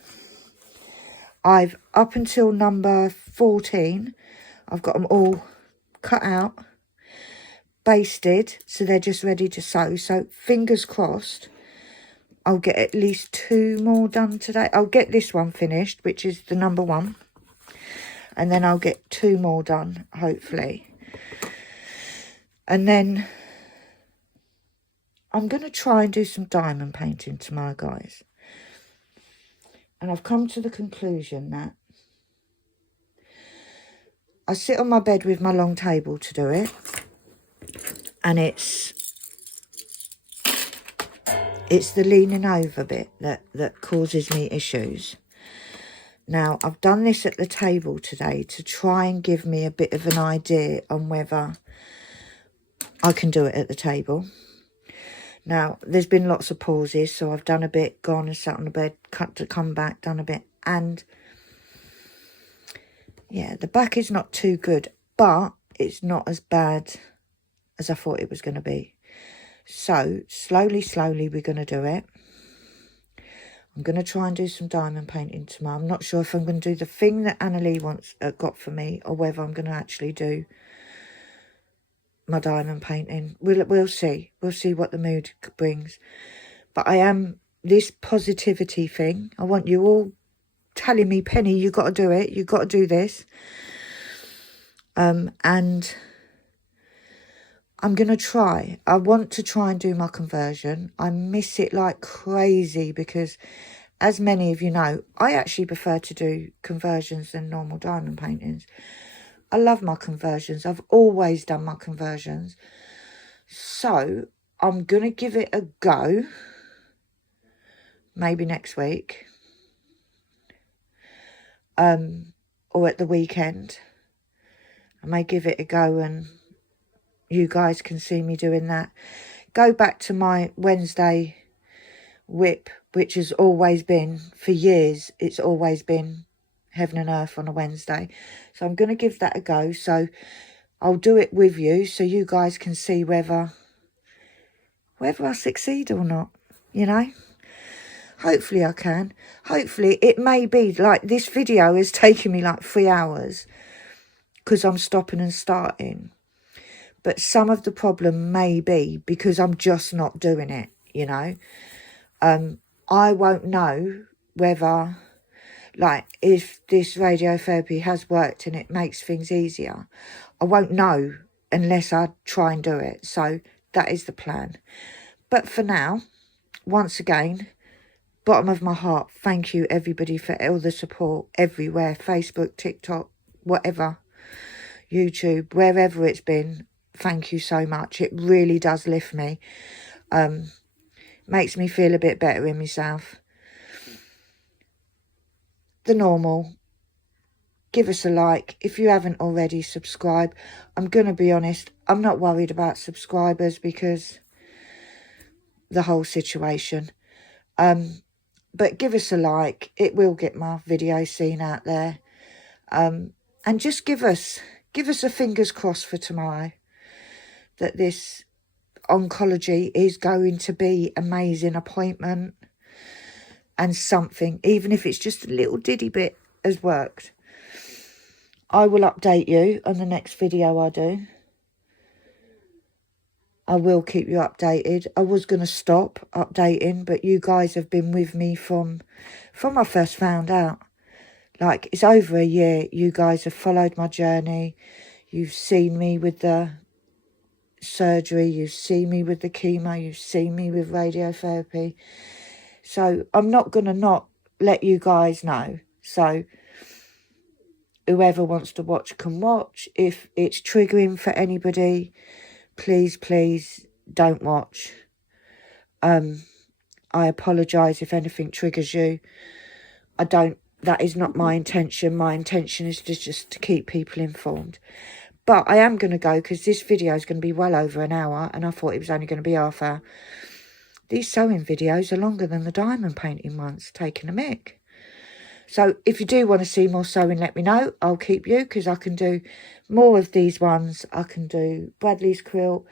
I've, up until number 14, I've got them all cut out, basted, so they're just ready to sew. So fingers crossed, I'll get at least 2 more done today. I'll get this one finished, which is the number 1. And then I'll get 2 more done, hopefully. And then I'm going to try and do some diamond painting tomorrow, guys. And I've come to the conclusion that I sit on my bed with my long table to do it. And it's the leaning over bit that causes me issues. Now, I've done this at the table today to try and give me a bit of an idea on whether I can do it at the table. Now, there's been lots of pauses, so I've done a bit, gone and sat on the bed, cut to come back, done a bit. And, yeah, the back is not too good, but it's not as bad as I thought it was going to be. So, slowly, we're going to do it. I'm going to try and do some diamond painting tomorrow. I'm not sure if I'm going to do the thing that Annalie got for me, or whether I'm going to actually do my diamond painting. We'll see. We'll see what the mood brings. But I am, this positivity thing, I want you all telling me, Penny, you got to do it. You got to do this. And I'm going to try. I want to try and do my conversion. I miss it like crazy because, as many of you know, I actually prefer to do conversions than normal diamond paintings. I love my conversions. I've always done my conversions. So, I'm going to give it a go. Maybe next week. Or at the weekend. I may give it a go and you guys can see me doing that. Go back to my Wednesday whip, which has always been, for years, it's always been heaven and earth on a Wednesday. So I'm going to give that a go. So I'll do it with you so you guys can see whether I succeed or not, you know. Hopefully I can. Hopefully it may be like this video is taking me like 3 hours because I'm stopping and starting. But some of the problem may be because I'm just not doing it, you know. I won't know whether, like, if this radiotherapy has worked and it makes things easier. I won't know unless I try and do it. So that is the plan. But for now, once again, bottom of my heart, thank you everybody for all the support everywhere. Facebook, TikTok, whatever, YouTube, wherever it's been. Thank you so much. It really does lift me. Makes me feel a bit better in myself. The normal. Give us a like. If you haven't already, subscribe. I'm going to be honest, I'm not worried about subscribers because the whole situation. But give us a like. It will get my video seen out there. And just give us a fingers crossed for tomorrow that this oncology is going to be amazing appointment and something, even if it's just a little diddy bit, has worked. I will update you on the next video I do. I will keep you updated. I was going to stop updating, but you guys have been with me from I first found out. Like, it's over a year. You guys have followed my journey. You've seen me with the surgery. You've seen me with the chemo. You've seen me with radiotherapy. So I'm not going to not let you guys know. So whoever wants to watch can watch. If it's triggering for anybody, please don't watch. I apologise if anything triggers you. That is not my intention. My intention is just to keep people informed. But I am going to go because this video is going to be well over an hour and I thought it was only going to be half hour. These sewing videos are longer than the diamond painting ones, taking a mick. So if you do want to see more sewing, let me know. I'll keep you because I can do more of these ones. I can do Bradley's quilt.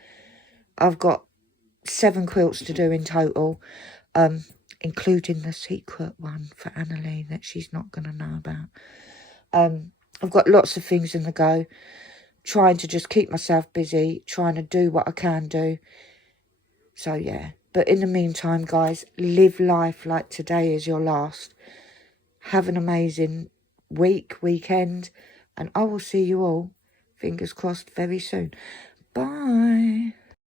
I've got 7 quilts to do in total, including the secret one for Annalie that she's not going to know about. I've got lots of things in the go. Trying to just keep myself busy, trying to do what I can do. So, yeah. But in the meantime, guys, live life like today is your last. Have an amazing weekend. And I will see you all, fingers crossed, very soon. Bye.